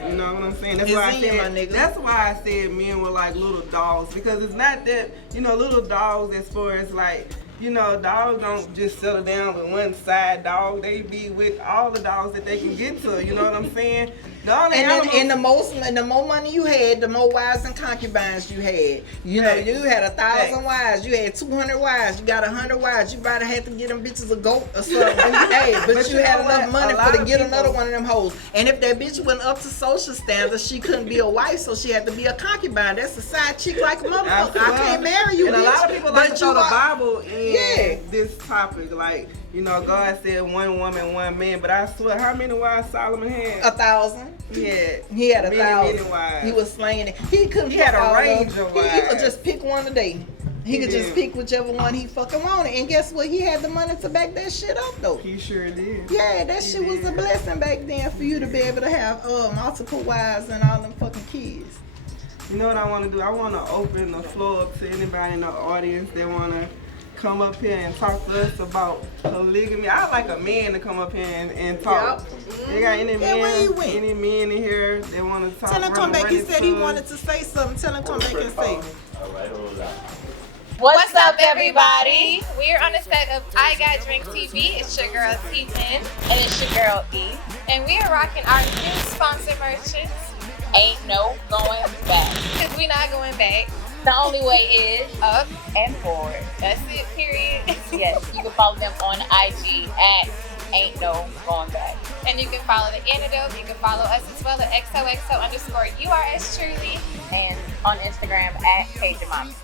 You know what I'm saying? That's It's why I in you, my said. nigga. That's why I said men were like little dogs because it's not that little dogs as far as like. Dogs don't just settle down with one side dog. They be with all the dogs that they can get to. You know what I'm saying? The only And the more money you had, the more wives and concubines you had. You know, Facts. you had 1,000 Facts. wives, you had 200 wives, you got 100 wives. You probably had to get them bitches a goat or something. Hey, but you you had know enough what? money A lot for to of get people- another one of them hoes. And if that bitch went up to social standards, she couldn't be a wife, so she had to be a concubine. That's a side chick like a motherfucker. I Absolutely. can't marry you, And bitch. a lot of people like to But throw you the are- Bible in Yeah. this topic. Like, God said one woman, one man. But I swear, how many wives Solomon had? 1,000. He had He had many 1,000. wives. He was slanging it. He couldn't He had fuck a all range them. of He wives. could just pick one a day. He could just did. pick whichever one he fucking wanted. And guess what? He had the money to back that shit up though. He sure did. Yeah, that shit was a blessing back then for you to be able to have multiple wives and all them fucking kids. You know what I want to do? I want to open the floor up to anybody in the audience that want to come up here and talk to us about polygamy. I'd like a man to come up here and talk. They got any Yeah, where he men, went? any men in here that want to talk? Tell him come back. He run said he into us? wanted to say something. Tell him come back and say. What's up, everybody? We're on the set of I Got Drink TV. It's your girl T-Pin. And it's your girl E. And we are rocking our new sponsor merchants. Ain't no going back. Because we not going back. The only way is up and forward. That's it, period. Yes, you can follow them on IG at Ain't No Going Back. And you can follow The Antidote. You can follow us as well at XOXO_URS Truly. And on Instagram at Jeania.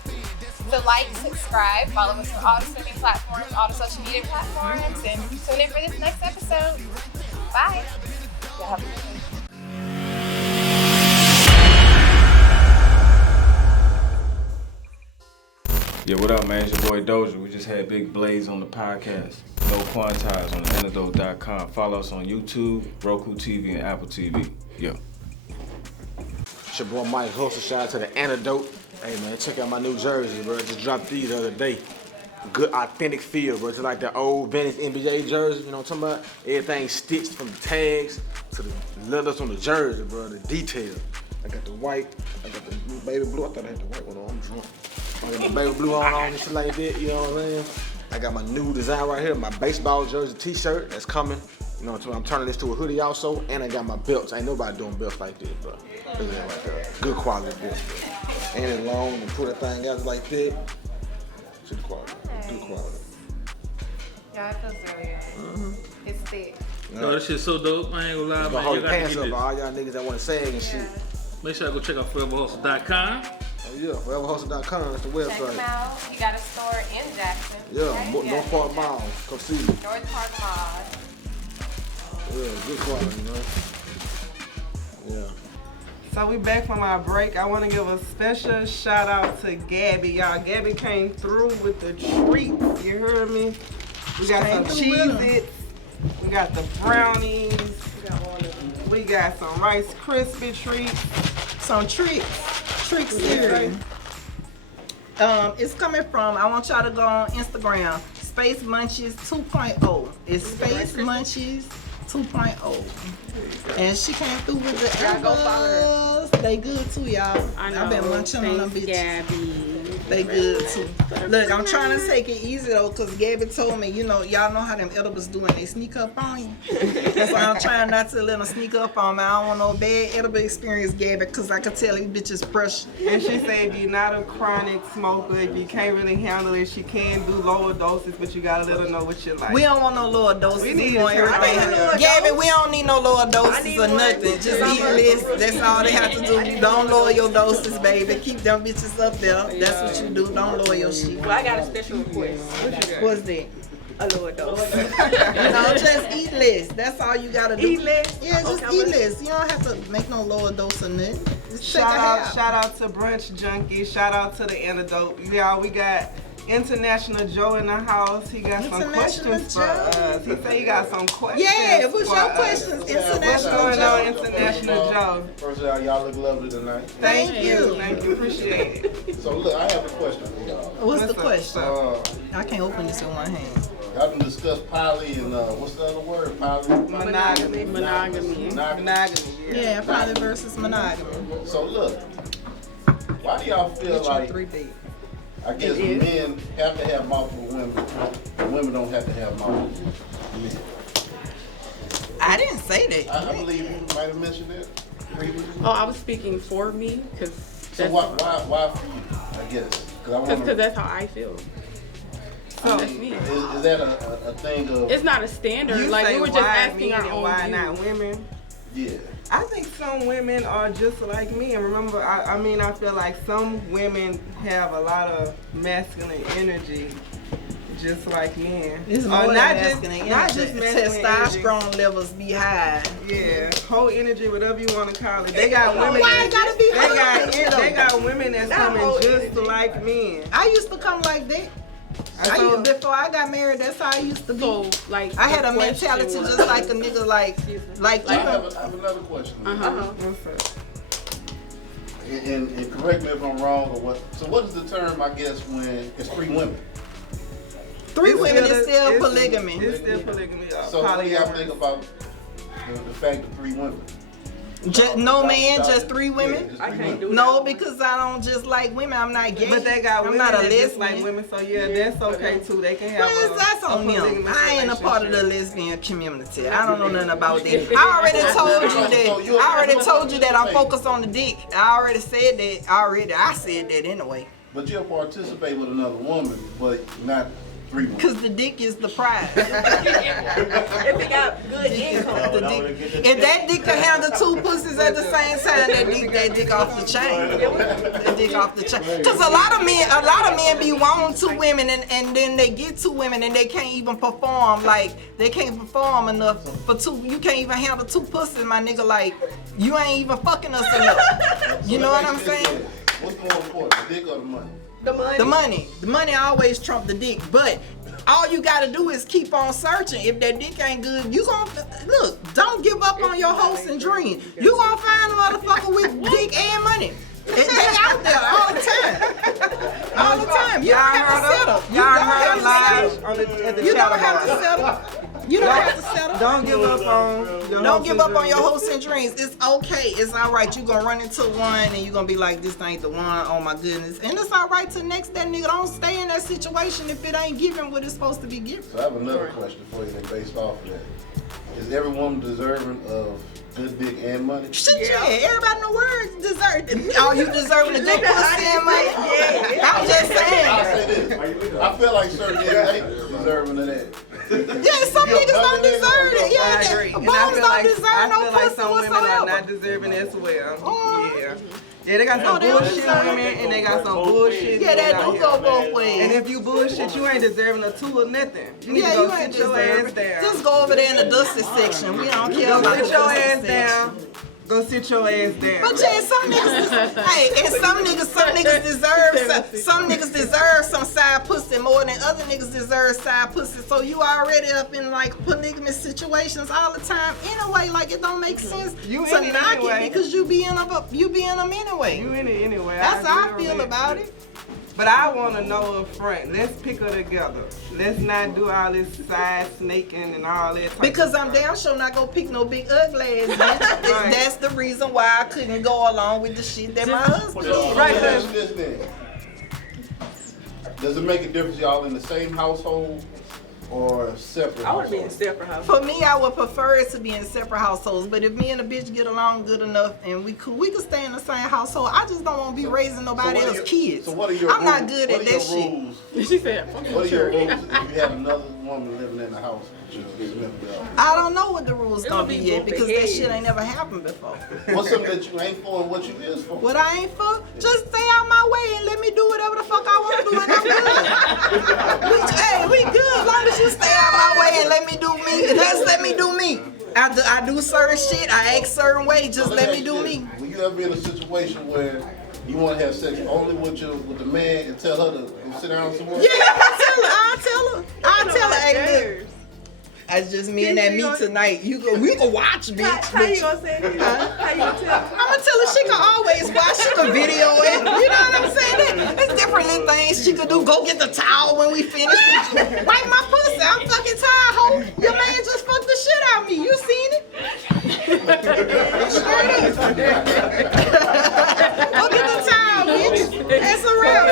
So like, subscribe, follow us on all the streaming platforms, all the social media platforms, and tune in for this next episode. Bye. Y'all have a good day. Yeah, what up, man? It's your boy Doja. We just had Big Blaze on the podcast. No Quantize on theantidote.com. Follow us on YouTube, Roku TV, and Apple TV. Yo. It's your boy Mike Hustle. Shout out to The Antidote. Hey, man, check out my new jersey, bro. Just dropped these the other day. Good, authentic feel, bro. It's like the old Venice NBA jersey, you know what I'm talking about? Everything stitched from the tags to the leathers on the jersey, bro. The detail. I got the white, I got the baby blue. I thought I had the white one on. I'm drunk. I got my baby blue on and shit like that, you know what I'm saying? I got my new design right here, my baseball jersey t-shirt that's coming. You know what I'm saying? I'm turning this to a hoodie also, and I got my belts. Ain't nobody doing belts like this, bro. Look at that right there. Good quality belt. And it's long and put that thing out like that. Good quality. Good quality. Yeah, it feels really good. It's thick. Yo, this shit's so dope. I ain't gonna lie, Gonna man. hold You your gotta pants get up, this. all y'all niggas that want to sag and shit. Make sure I go check out foreverhustle.com. Oh yeah, foreverhustle.com, that's the Check website. them out. You got a store in Jackson. Yeah, right? North Park Mall. Come see me. North Park Mall. Yeah, good quality, man. Yeah. So we back from our break. I want to give a special shout out to Gabby, y'all. Gabby came through with the treats. You heard me? We got some Cheez-Its. We got the brownies. We got some Rice Krispie treats. Some trick cereal. It's coming from, I want y'all to go on Instagram, Space Munchies 2.0. It's Space Munchies 2.0. And she came through with the Y'all go follow apples. They good too, y'all. I know. I've been munching on them Thanks, bitches. Gabby. They good too. Look, I'm trying to take it easy though, cause Gabby told me, you know, y'all know how them edibles do when they sneak up on you. So I'm trying not to let them sneak up on me. I don't want no bad edible experience, Gabby, cause I can tell these bitches pressure. And she said if you're not a chronic smoker, if you can't really handle it, she can do lower doses, but you gotta let her know what you like. We don't want no lower doses. We need want everything. Gabby, we don't need no lower doses or nothing. Just eat less. That's all they have to do. Don't lower your doses, baby. Keep them bitches up there. That's what you do. Don't lower your shit. Well, I got a special request. What's that? A lower dose. No, just eat less. That's all you gotta do. Eat less? Yeah, just Okay, eat less. You don't have to make no lower dose of nothing. Just take a half. Shout out to Brunch Junkie. Shout out to the Antidote. Y'all, we got International Joe in the house. He got some questions for us. He said he got some questions. Yeah, what's your questions, International What's going Joe? on, International Joe? First of all, y'all look lovely tonight. Thank you. Thank you. Appreciate it. So look, I have a question for y'all. What's the question? Uh, I can't open this in one hand. y'all can discuss poly and what's the other word? Poly? Monogamy. Monogamy. Yeah, poly versus monogamy. So look, why do y'all feel like, I guess men have to have multiple women, and women don't have to have multiple men? I didn't say that. I believe you might have mentioned that previously. Oh, I was speaking for me because So why for you, I guess? Because that's how I feel. That's me. Is that a thing of... It's not a standard. You Like say we were just why asking men our and own why views. not women? Yeah. I think some women are just like me, and remember, I mean, I feel like some women have a lot of masculine energy, just like men. It's more than masculine not energy. just masculine Testosterone energy. levels be high. Yeah, whole energy, whatever you want to call it. They got women. Why it gotta be They got women that's coming just like men. I used to come like that. Before I got married, that's how I used to be. So, like, I had a mentality just like a nigga, like you. I have another question. And correct me if I'm wrong or what. So what is the term, I guess, when it's three women? Three women is still polygamy. It's still polygamy. So what do y'all think about the fact of three women? No man, just three women? I can't do that. No, because I don't just like women. I'm not gay. But they got I'm women not a that just like lesbian. women, so yeah, that's okay too. They can have That's on them. polygamous I ain't a part of the relationship. lesbian community. I don't know nothing about that. I already told you that I'm focused on the dick. I already said that. I said that anyway. But you'll participate with another woman, but not three women. Because the dick is the prize. If it got good income. If that dick can handle two pussies at the same time, that dick off the chain. That dick off the chain. Because a lot of men be wanting two women and then they get two women and they can't even perform. Like, they can't perform enough for two. You can't even handle two pussies, my nigga. Like, you ain't even fucking us enough. You know what I'm saying? What's more important, the dick or the money? The money. The money always trump the dick, but all you gotta do is keep on searching. If that dick ain't good, you gon' look. Don't give up on your hopes and dreams. You gonna find a motherfucker with dick and money. They out there all the time. All the time. You don't have to settle. You don't have to settle. You don't have to settle. You don't have to settle. Don't give up on your Don't give up on your hopes and dreams. It's okay. It's all right. You're going to run into one and you're going to be like, this ain't the one. Oh, my goodness. And it's all right to next that nigga. Don't stay in that situation if it ain't giving what it's supposed to be given. So I have another question for you based off of that. Is every woman deserving of good dick and money? Shit, yeah. Everybody in the world deserve. Are you deserving of good pussy and money? I'm just saying. I'll say this. I feel like certain niggas ain't deserving of that. Yeah, some niggas don't deserve it. Yeah, I agree. Boys And I feel don't like deserve no some pussy women are whatsoever. not deserving as well. Yeah, they got some they don't bullshit deserve women and they got some bullshit. Yeah, that dudes do out go here. both ways. And if you bullshit, you ain't deserving of two or nothing. You need Yeah, to go you ain't sit your ass deserving. down. Just go over there in the dusty section. We don't care Go about the sit your dusty ass section. down. Go sit your ass down. But yeah, some niggas deserve some side pussy more than other niggas deserve side pussy. So you already up in like polygamous situations all the time anyway. Like it don't make sense You to in it knock anyway. it because you be in them anyway. You in it anyway. That's how I agree feel on that. about it. But I want to know up front. Let's pick her together. Let's not do all this side snaking and all that. Because I'm damn sure not gonna pick no big ugly ass bitch. Right. That's the reason why I couldn't go along with the shit that my husband did. Right, Let me ask you this then. Does it make a difference y'all in the same household or separate I want to be in households? separate houses. For me, I would prefer it to be in separate households. But if me and a bitch get along good enough and we could stay in the same household. I just don't want to be raising nobody else's kids. So what are your I'm rules? not good What at are your that shit. rules? She said, What are your rules if you have another woman living in the house? I don't know what the rules gonna be yet bumping because that heads. shit ain't never happened before. What's something that you ain't for and what you is for? What I ain't for? Just stay out my way and let me do whatever the fuck I want to do and I'm good. Hey, we good as long as you stay out my way and let me do me. Just let me do me. I do certain shit. I act certain way. Just let me do me. Will you ever be in a situation where you want to have sex only with the man and tell her to go sit down somewhere? Yeah, I'll tell her. Hey, look. It's just me and that meat tonight. We can watch, bitch. How you gonna say it? How you gonna tell her? I'm gonna tell her she can always watch. She can video it. You know what I'm saying? There's different little things she could do. Go get the towel when we finish. Wipe my pussy. I'm fucking tired, ho. Your man just fucked the shit out of me. You seen it? Straight up. Go get the towel, bitch. That's a real.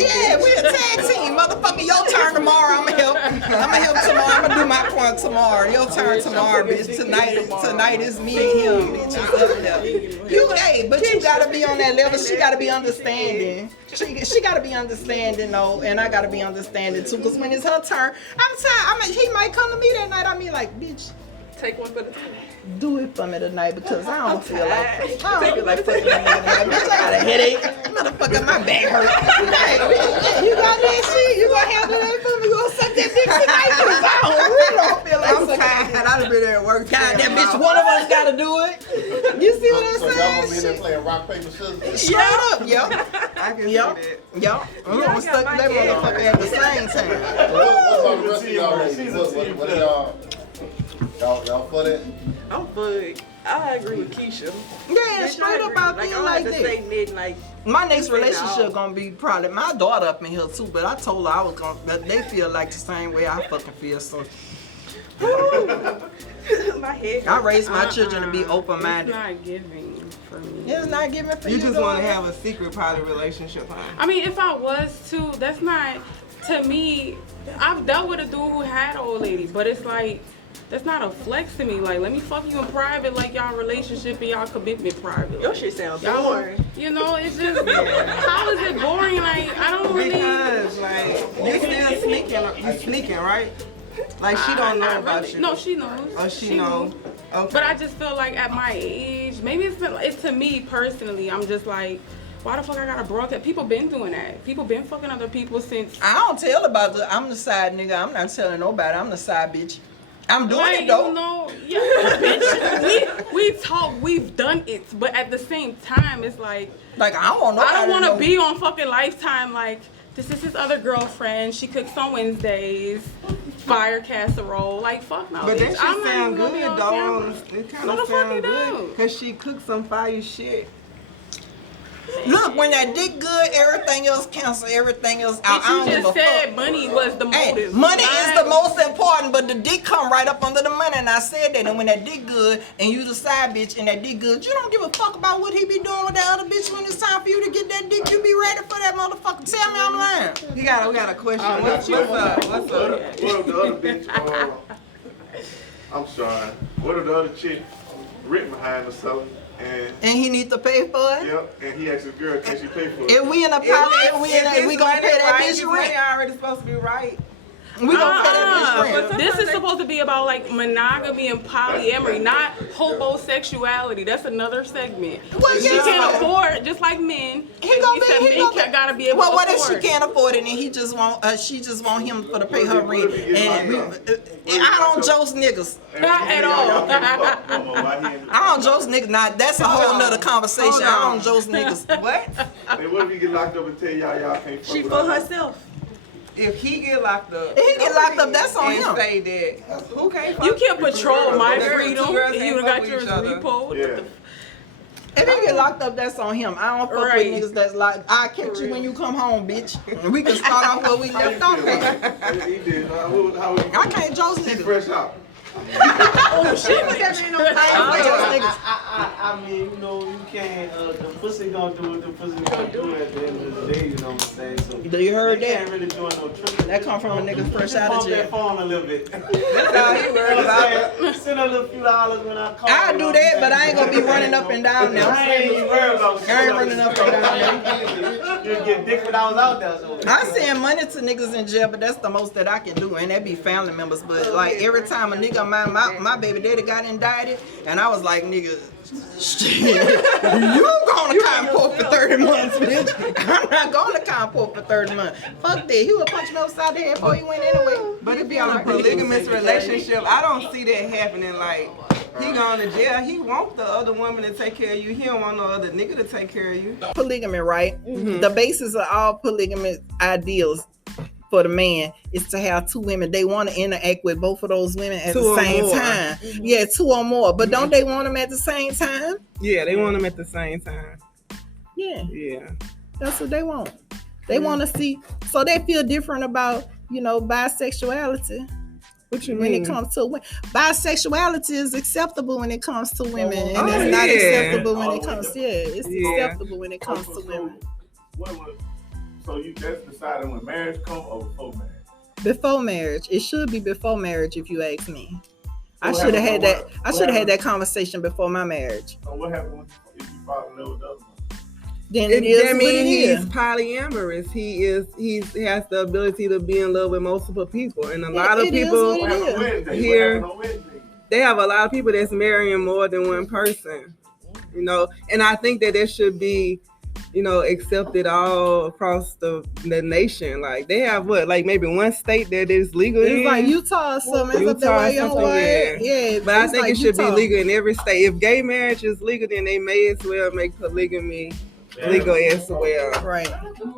Yeah, we a tag team, motherfucker. Your turn tomorrow. I'ma help tomorrow. I'ma do my part tomorrow. Your turn tomorrow, bitch. Tonight is me and him, bitch. But you gotta be on that level. She gotta be understanding. She gotta be understanding though, and I gotta be understanding too. Cause when it's her turn, I'm tired. He might come to me that night. I mean, like, bitch, Take one for the team. do it for me tonight because I don't feel like fucking a nigga tonight. Bitch, I got a headache. Motherfucker, my back hurt. Hey, you got that shit? You gonna handle that for me? You gonna suck that dick tonight? Cause I really don't feel like I'm tired. I've been there at work. God, that bitch, one of us gotta do it. You see what I'm So y'all gonna be in there saying? playing rock, paper, scissors? Straight up, yo. I can see that. Yo. I'm gonna stuck that motherfucker at the same time. So what about the rest of y'all ladies? What are y'all for that? I'm for it. I agree with Kesha. Yeah, straight up out there like that. Say midnight. My next relationship gonna be probably my daughter up in here too, but I told her I was gonna. But they feel like the same way I fucking feel. So My head. I raised my children to be open-minded. It's not giving for me. It's not giving for you. You just want to have a secret poly relationship, huh? I mean, if I was to, that's not, to me, I've dealt with a dude who had an old lady, but it's like, that's not a flex to me. Like, let me fuck you in private, like y'all relationship and y'all commitment private. Your shit sounds Y'all- boring. You know, it's just, how is it boring? Like, I don't really. Because, like, you still sneaking. You sneaking, right? Like, she don't know Not about really. you. No, she knows. Oh, she know. Okay. But I just feel like at my age, maybe it's to me personally, I'm just like, why the fuck I gotta broadcast? People been doing that. People been fucking other people since. I don't tell about I'm the side nigga. I'm not telling nobody. I'm the side bitch. I'm doing it though. You know, yeah, bitch. We talk, we've done it, but at the same time, it's like I don't want nobody. I don't want to to be on fucking Lifetime. Like, this is his other girlfriend. She cooks on Wednesdays. Fire casserole. Like, fuck no. But bitch. that shit sound gonna be good, on though. camera. It kind No, of the fuck sound it good. don't. Because she cooked some fire shit. Look, when that dick good, everything else cancel, everything else out. I But don't you give just a said fuck. money was the Hey, motive. money is the most important, but the dick come right up under the money, and I said that. And when that dick good, and you the side bitch, and that dick good, you don't give a fuck about what he be doing with that other bitch. When it's time for you to get that dick, you be ready for that motherfucker. Tell me I'm lying. We got a question. What's up? What's What up? if the other bitch, I'm sorry. What if the other chick written behind herself And he need to pay for it? Yep, and he asked his girl, can she pay for it? If we in a pilot, we gonna pay that bitch rent. Money already supposed to be right. We gonna pay that bitch rent. This is supposed to be about like monogamy and polyamory, not homosexuality. That's another segment. Well, She yeah. can't afford, just like men. He gonna we said be. He men gonna be. gotta be able Well, to what if afford. she can't afford it and he just want? She just want him for to pay her rent. And I don't jokes niggas. Not at all. I don't jokes niggas. Now that's a whole nother conversation. I don't jokes niggas. What? And what if he get locked up and tell y'all can't fuck She with for her? herself. If he get locked up, If he get locked up, that's on and him. say that, who can't fuck You can't patrol my Two freedom. girls You ain't done fuck got with yours each other. repoed. Yeah. If he get locked up, that's on him. I don't fuck Right. with niggas that's like, I catch you when you come home, bitch. And we can start off where we left off at. He did. How I can't jokes He niggas. fresh out. Oh shit! What that mean on I mean, you know, you can't. The pussy gonna do what the pussy gonna do at the end of the day. You know what I'm saying? So Do you heard they that? can't really doing no trick. That come from a nigga fresh out of Pump that jail. phone a little bit. That's all he worried about. Send a little few dollars when I call. I'll do that, but I ain't gonna be running up and down now. I ain't even worried about. I ain't running up and down now. You'll get dick when I was out there. So. I send money to niggas in jail, but that's the most that I can do, and that be family members. But like every time a nigga, my baby daddy got indicted, and I was like, nigga, shit, you going to Comport for 30 months, bitch. I'm not going to Comport for 30 months. Fuck that. He would punch me upside the head before he went anyway. But if you're in a polygamous relationship, I don't see that happening. Like, he going to jail, he want the other woman to take care of you. He don't want no other nigga to take care of you. Polygamy, right? The basis of all polygamous ideals for the man is to have two women. They want to interact with both of those women at the same time. Yeah, two or more. But don't they want them at the same time? Yeah, they want them at the same time. Yeah. Yeah. That's what they want. They want to see. So they feel different about, you know, bisexuality. What you mean? When it comes to women. Bisexuality is acceptable when it comes to women. And Oh, it's not yeah. acceptable when it comes to, it's acceptable when it comes to women. So you just decided when marriage comes or before marriage? Before marriage. It should be before marriage if you ask me. I should have had that. I should have had that conversation before my marriage. So what happens if you fall in love with the other one? Then it is That what it means is. he's polyamorous. He has the ability to be in love with multiple people, and a lot of people here, they have a lot of people that's marrying more than one person. You know, and I think that there should be, you know, accepted all across the nation. Like they have like maybe one state that is legal. It's like Utah or something. It's up there way your way. Yeah, but I think like it should Utah. be legal in every state. If gay marriage is legal, then they may as well make polygamy legal as well. Right.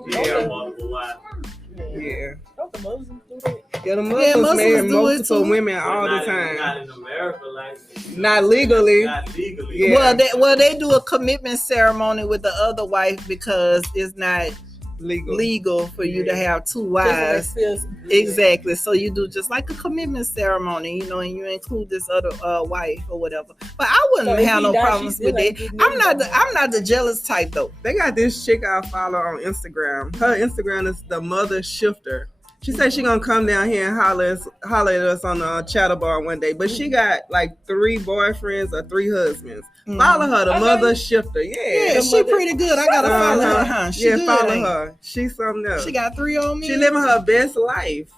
Yeah. Yeah. Don't the Muslims do that? Yeah, the Muslims marry multiple women all the time. Not in America, like Not legally. Not legally. Yeah. Well, they do a commitment ceremony with the other wife because it's not legal for you to have two wives. Exactly. So you do just like a commitment ceremony, you know, and you include this other wife or whatever. But I wouldn't have no problems with that. I'm not the jealous type though. They got this chick I follow on Instagram. Her Instagram is the Mother Shifter. She said she gonna come down here and holler at us on the chatter bar one day. But she got like 3 boyfriends or 3 husbands. Follow her, the Mother Shifter. Yeah, she pretty good. I gotta follow her, huh? She good, follow ain't her. She's something else. She got 3 on me. She living her best life.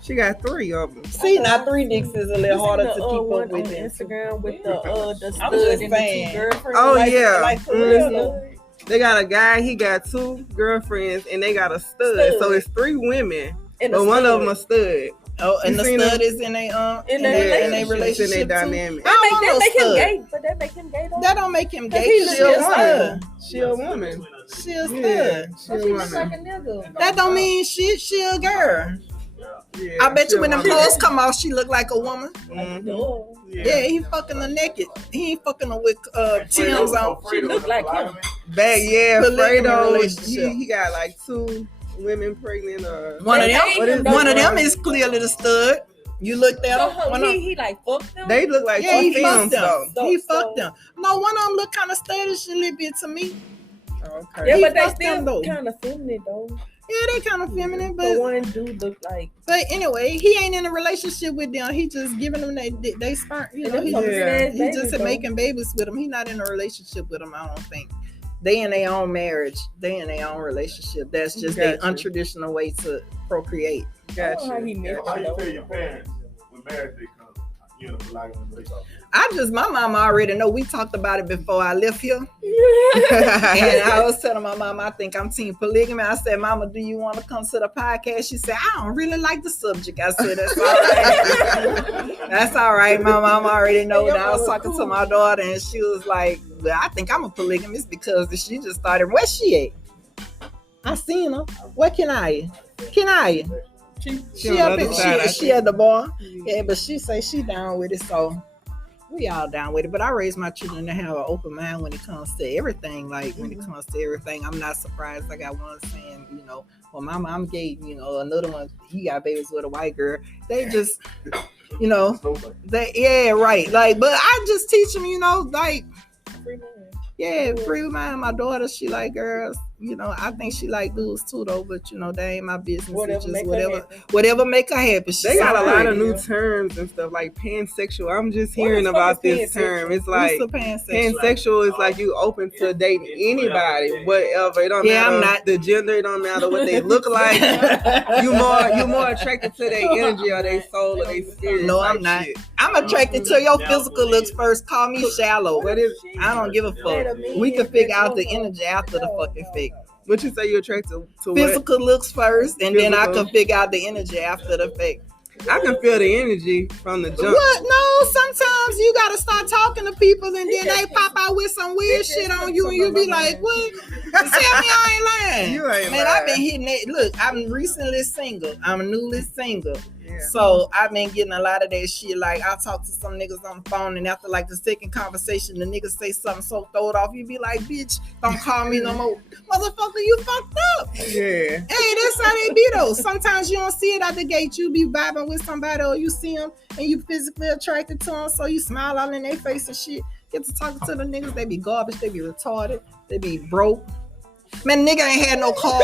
She got 3 of them. See, now 3 dicks is a little harder to keep up with. On Instagram with the stud I'm just and the saying. 2 girlfriends. Oh like, yeah. like for real. They got a guy, he got 2 girlfriends, and they got a stud. So it's 3 women, and but one of them a stud. Oh, and the stud is in a relationship in their dynamic. That make him gay, but that make him gay though. That don't make him gay. She a woman. She a woman. She a stud. She a woman. That don't mean she a girl. Yeah, I bet you when them clothes come off, she look like a woman. Mm-hmm. Yeah, he fucking her naked. He ain't fucking her with Tim's on. She look like him. Back, yeah, Polygamy Fredo, relationship. he got like 2 women pregnant. One of them is clearly the stud. You look there. He like fucked them. They look like he fucked films them. He fucked them. No, one of them look kind of studdish a little bit to me. Okay. Yeah, He but they fucked still them, though. kind of feminine though. Yeah, they kind of feminine, but The one dude look like. But anyway, he ain't in a relationship with them. He just giving them they sperm. You know, he just making babies with them. He not in a relationship with them. I don't think. They in their own marriage. They in their own relationship. That's just their untraditional way to procreate. Gotcha. How you tell your parents when marriage day comes, you in a polygamous relationship? My mama already know. We talked about it before I left here. And I was telling my mom, I think I'm team polygamy. I said, Mama, do you want to come to the podcast? She said, I don't really like the subject. I said, that's all right. That's all right. My mom already know. And I was talking to my daughter and she was like, well, I think I'm a polygamist because she just started. Where she at? I seen her. Where can I? She up in, she at the bar. Yeah, but she say she down with it. So we all down with it, but I raise my children to have an open mind when it comes to everything. Like when it comes to everything, I'm not surprised. I got one saying, you know, well, mama, I'm gay. You know, another one, he got babies with a white girl. They just, You know, right. Like, but I just teach them, you know, like, yeah, free mind. My daughter, she like girls. You know, I think she like dudes too, though. But you know, they ain't my business. It's just whatever make her happy. They got a lot of new terms and stuff like pansexual. I'm just hearing about this term. It's like pansexual is like you open to dating anybody, whatever. It don't matter. I'm not the gender. It don't matter what they look like. you more attracted to their energy or their soul or their spirit. No, I'm not. Shit. I'm attracted to your physical looks first. Call me shallow. I don't give a fuck. We can figure out the energy after the fucking fake. What you say you attracted to? Physical looks first, and then I can figure out the energy after the fake. I can feel the energy from the jump. What? No, sometimes you gotta start talking to people, and then they pop out with some weird shit on you, and you be like, "What? Tell me I ain't lying." You ain't Man, lying. I've been hitting it. Look, I'm recently single. I'm newly single. So I've been getting a lot of that shit. Like I talk to some niggas on the phone, and after like the second conversation, the niggas say something so throw it off. You be like, "Bitch, don't call me no more, motherfucker. You fucked up." Yeah. Hey, that's how they be though. Sometimes you don't see it out the gate. You be vibing with somebody, or you see them and you physically attracted to them, so you smile all in their face and shit. Get to talking to the niggas. They be garbage. They be retarded. They be broke. Man, nigga ain't had no car.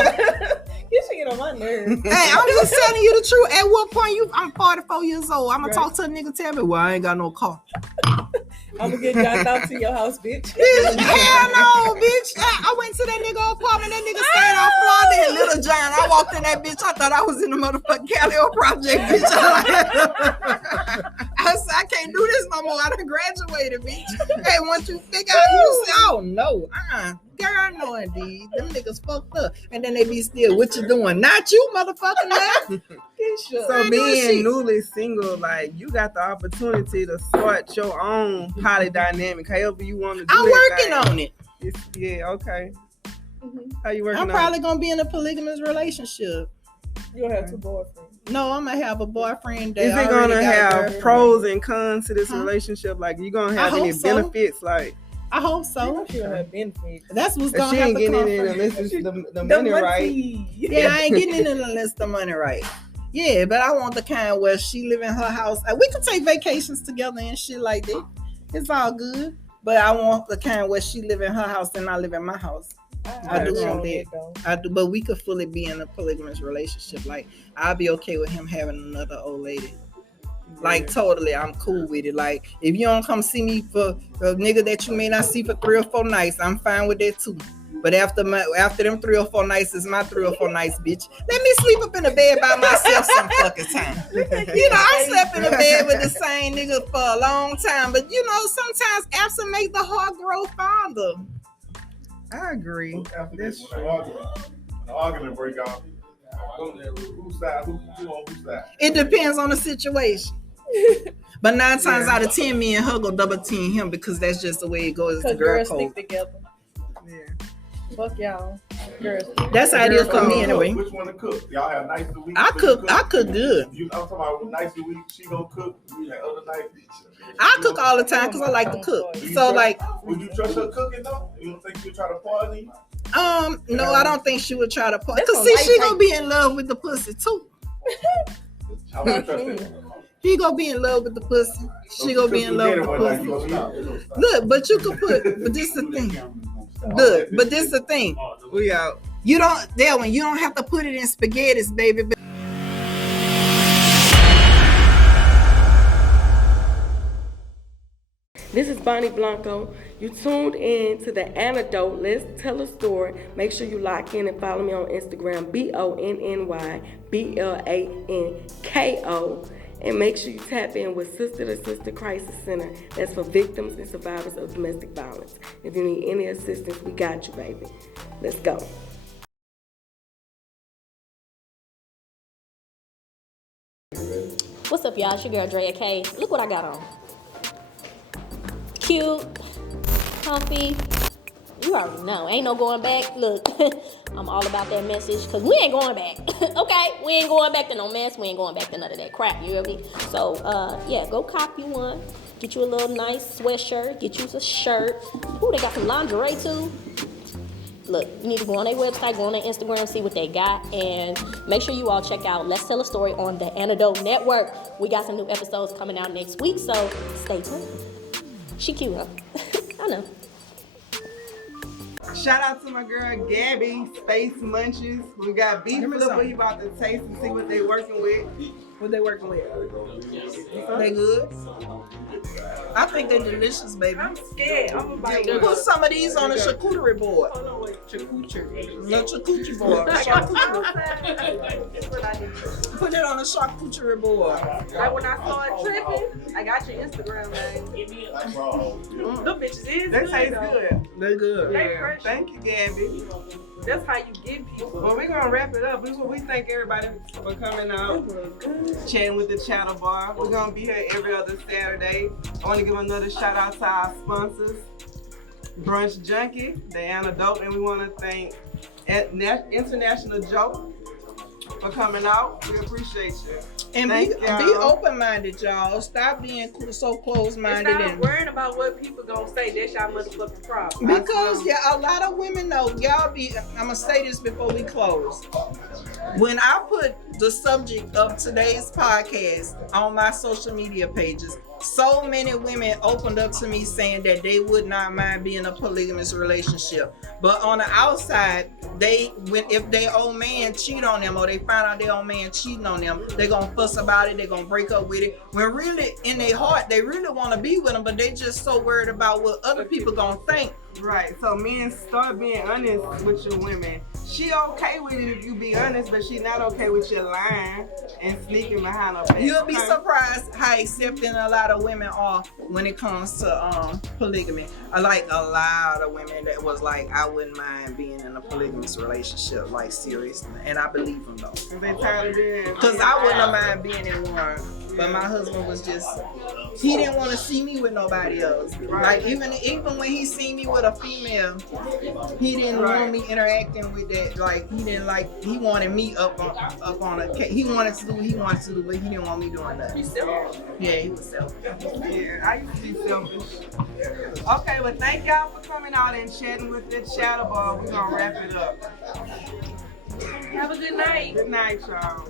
You should get on my nerves. Hey, I'm just telling you the truth. At what point I'm 44 years old. I'm gonna talk to a nigga, tell me, well, I ain't got no car. I'm gonna get dropped off to your house, bitch. Hell no, bitch. I went to that nigga apartment. That nigga stayed on Florida in Little John. I walked in that bitch. I thought I was in the motherfucking Callio Project, bitch. I said, I can't do this no more. I done graduated, bitch. Hey, once you figure out, you say, oh no, girl, no indeed. Them niggas fucked up. And then they be still, what you doing? Not you, motherfucker, man. So being newly single, like you got the opportunity to start your own poly dynamic, however you want to do it. I'm working on it. Yeah, okay. How you working I'm probably gonna be in a polygamous relationship. You'll have two boyfriends. No, I'm gonna have a boyfriend that is it gonna have pros and cons to this relationship? Like you gonna have any benefits? Like I hope so. She don't have benefits. That's what's gonna she ain't happen. getting in unless it's the money right. Yeah, I ain't getting in unless the money right. Yeah, but I want the kind where she live in her house. We can take vacations together and shit like that. It's all good. But I want the kind where she live in her house and I live in my house. I do want that. I do, but we could fully be in a polygamous relationship. Like I'll be okay with him having another old lady. Like totally, I'm cool with it. Like if you don't come see me for a nigga that you may not see for 3 or 4 nights, I'm fine with that too. But after them 3 or 4 nights is my 3 or 4 nights, bitch. Let me sleep up in the bed by myself some fucking time. You know, I slept in the bed with the same nigga for a long time. But you know, sometimes absence make the heart grow fonder. I agree. That's the argument break off. Whose side? Who on whose side? It depends on the situation. But 9 times out of 10, me and her go double team him because that's just the way it goes. It's the girl girls code. stick together. Yeah. Fuck y'all. Girls. That's how it is for me anyway. Which one to cook? Y'all have nights a week. I cook good. I'm talking about nights a week. She gonna cook. We have other nights. I cook all the time because I like to cook. So like, would you trust her cooking though? You don't think she'll try to poison you? No, I don't think she would try to poison. Cause see, she gonna be in love with the pussy too. I wouldn't trust her. He gonna be in love with the pussy. She gonna be in love with the pussy. Look, but you could put. But this is the thing. Look, but this is the thing. We out. You don't have to put it in spaghettis, baby. This is Bonnie Blanco. You tuned in to The Antidote. Let's tell a story. Make sure you lock in and follow me on Instagram, BonnyBlanko. And make sure you tap in with Sister to Sister Crisis Center. That's for victims and survivors of domestic violence. If you need any assistance, we got you, baby. Let's go. What's up, y'all? It's your girl, Drea K. Look what I got on. Cute, comfy. You already know. Ain't no going back. Look, I'm all about that message because we ain't going back. Okay? We ain't going back to no mess. We ain't going back to none of that crap. You hear me? So, yeah, go cop you one. Get you a little nice sweatshirt. Get you a shirt. Ooh, they got some lingerie too. look, you need to go on their website, go on their Instagram, see what they got, and make sure you all check out Let's Tell a Story on the Antidote Network. We got some new episodes coming out next week, so stay tuned. She cute, huh? I know. Shout out to my girl Gabby, Space Munchies. We got beef flipper. You about to taste and see what they working with. What they working with? They good? I think they're delicious, baby. I'm scared. I'm gonna bite one. Put some of these on the charcuterie board. Charcuterie. No charcuterie board. Put it on the charcuterie board. Like when I started tripping, I got your Instagram name. Them bitches is They good. taste though. good. They good. They fresh. Thank you, Gabby. That's how you get people. Well, we're gonna wrap it up. We thank everybody for coming out, chatting with the Chatter Bar. We're gonna be here every other Saturday. I want to give another shout out to our sponsors, Brunch Junkie, the Antidote, and we want to thank International Joe for coming out. We appreciate you. And Thank be y'all. open-minded, y'all. Stop being so closed-minded. Stop And worrying about what people gonna say. That's y'all motherfucking problem. because a lot of women know, y'all be, I'm gonna say this before we close. When I put the subject of today's podcast on my social media pages, so many women opened up to me saying that they would not mind being in a polygamous relationship. But on the outside, if their old man cheat on them or they find out their old man cheating on them, they're gonna fuss about it, they're gonna break up with it. When really in their heart, they really wanna be with them, but they just so worried about what other people gonna think. Right. So men, start being honest with your women. She okay with it if you be honest, but she not okay with your lying and sneaking behind her back. You'll be surprised how accepting a lot of women are when it comes to polygamy. I like a lot of women that was like, I wouldn't mind being in a polygamous relationship, like seriously. And I believe them though. They tired of being. Because I wouldn't mind being in one. But my husband was just, he didn't want to see me with nobody else. Like even when he seen me with a female, he didn't want me interacting with that. Like he wanted me up on a case. He wanted to do what he wanted to do, but he didn't want me doing that. He's selfish. Yeah, he was selfish. Yeah, I used to be selfish. Okay, well thank y'all for coming out and chatting with the Chatter Bar. We're gonna wrap it up. Have a good night. Good night, y'all.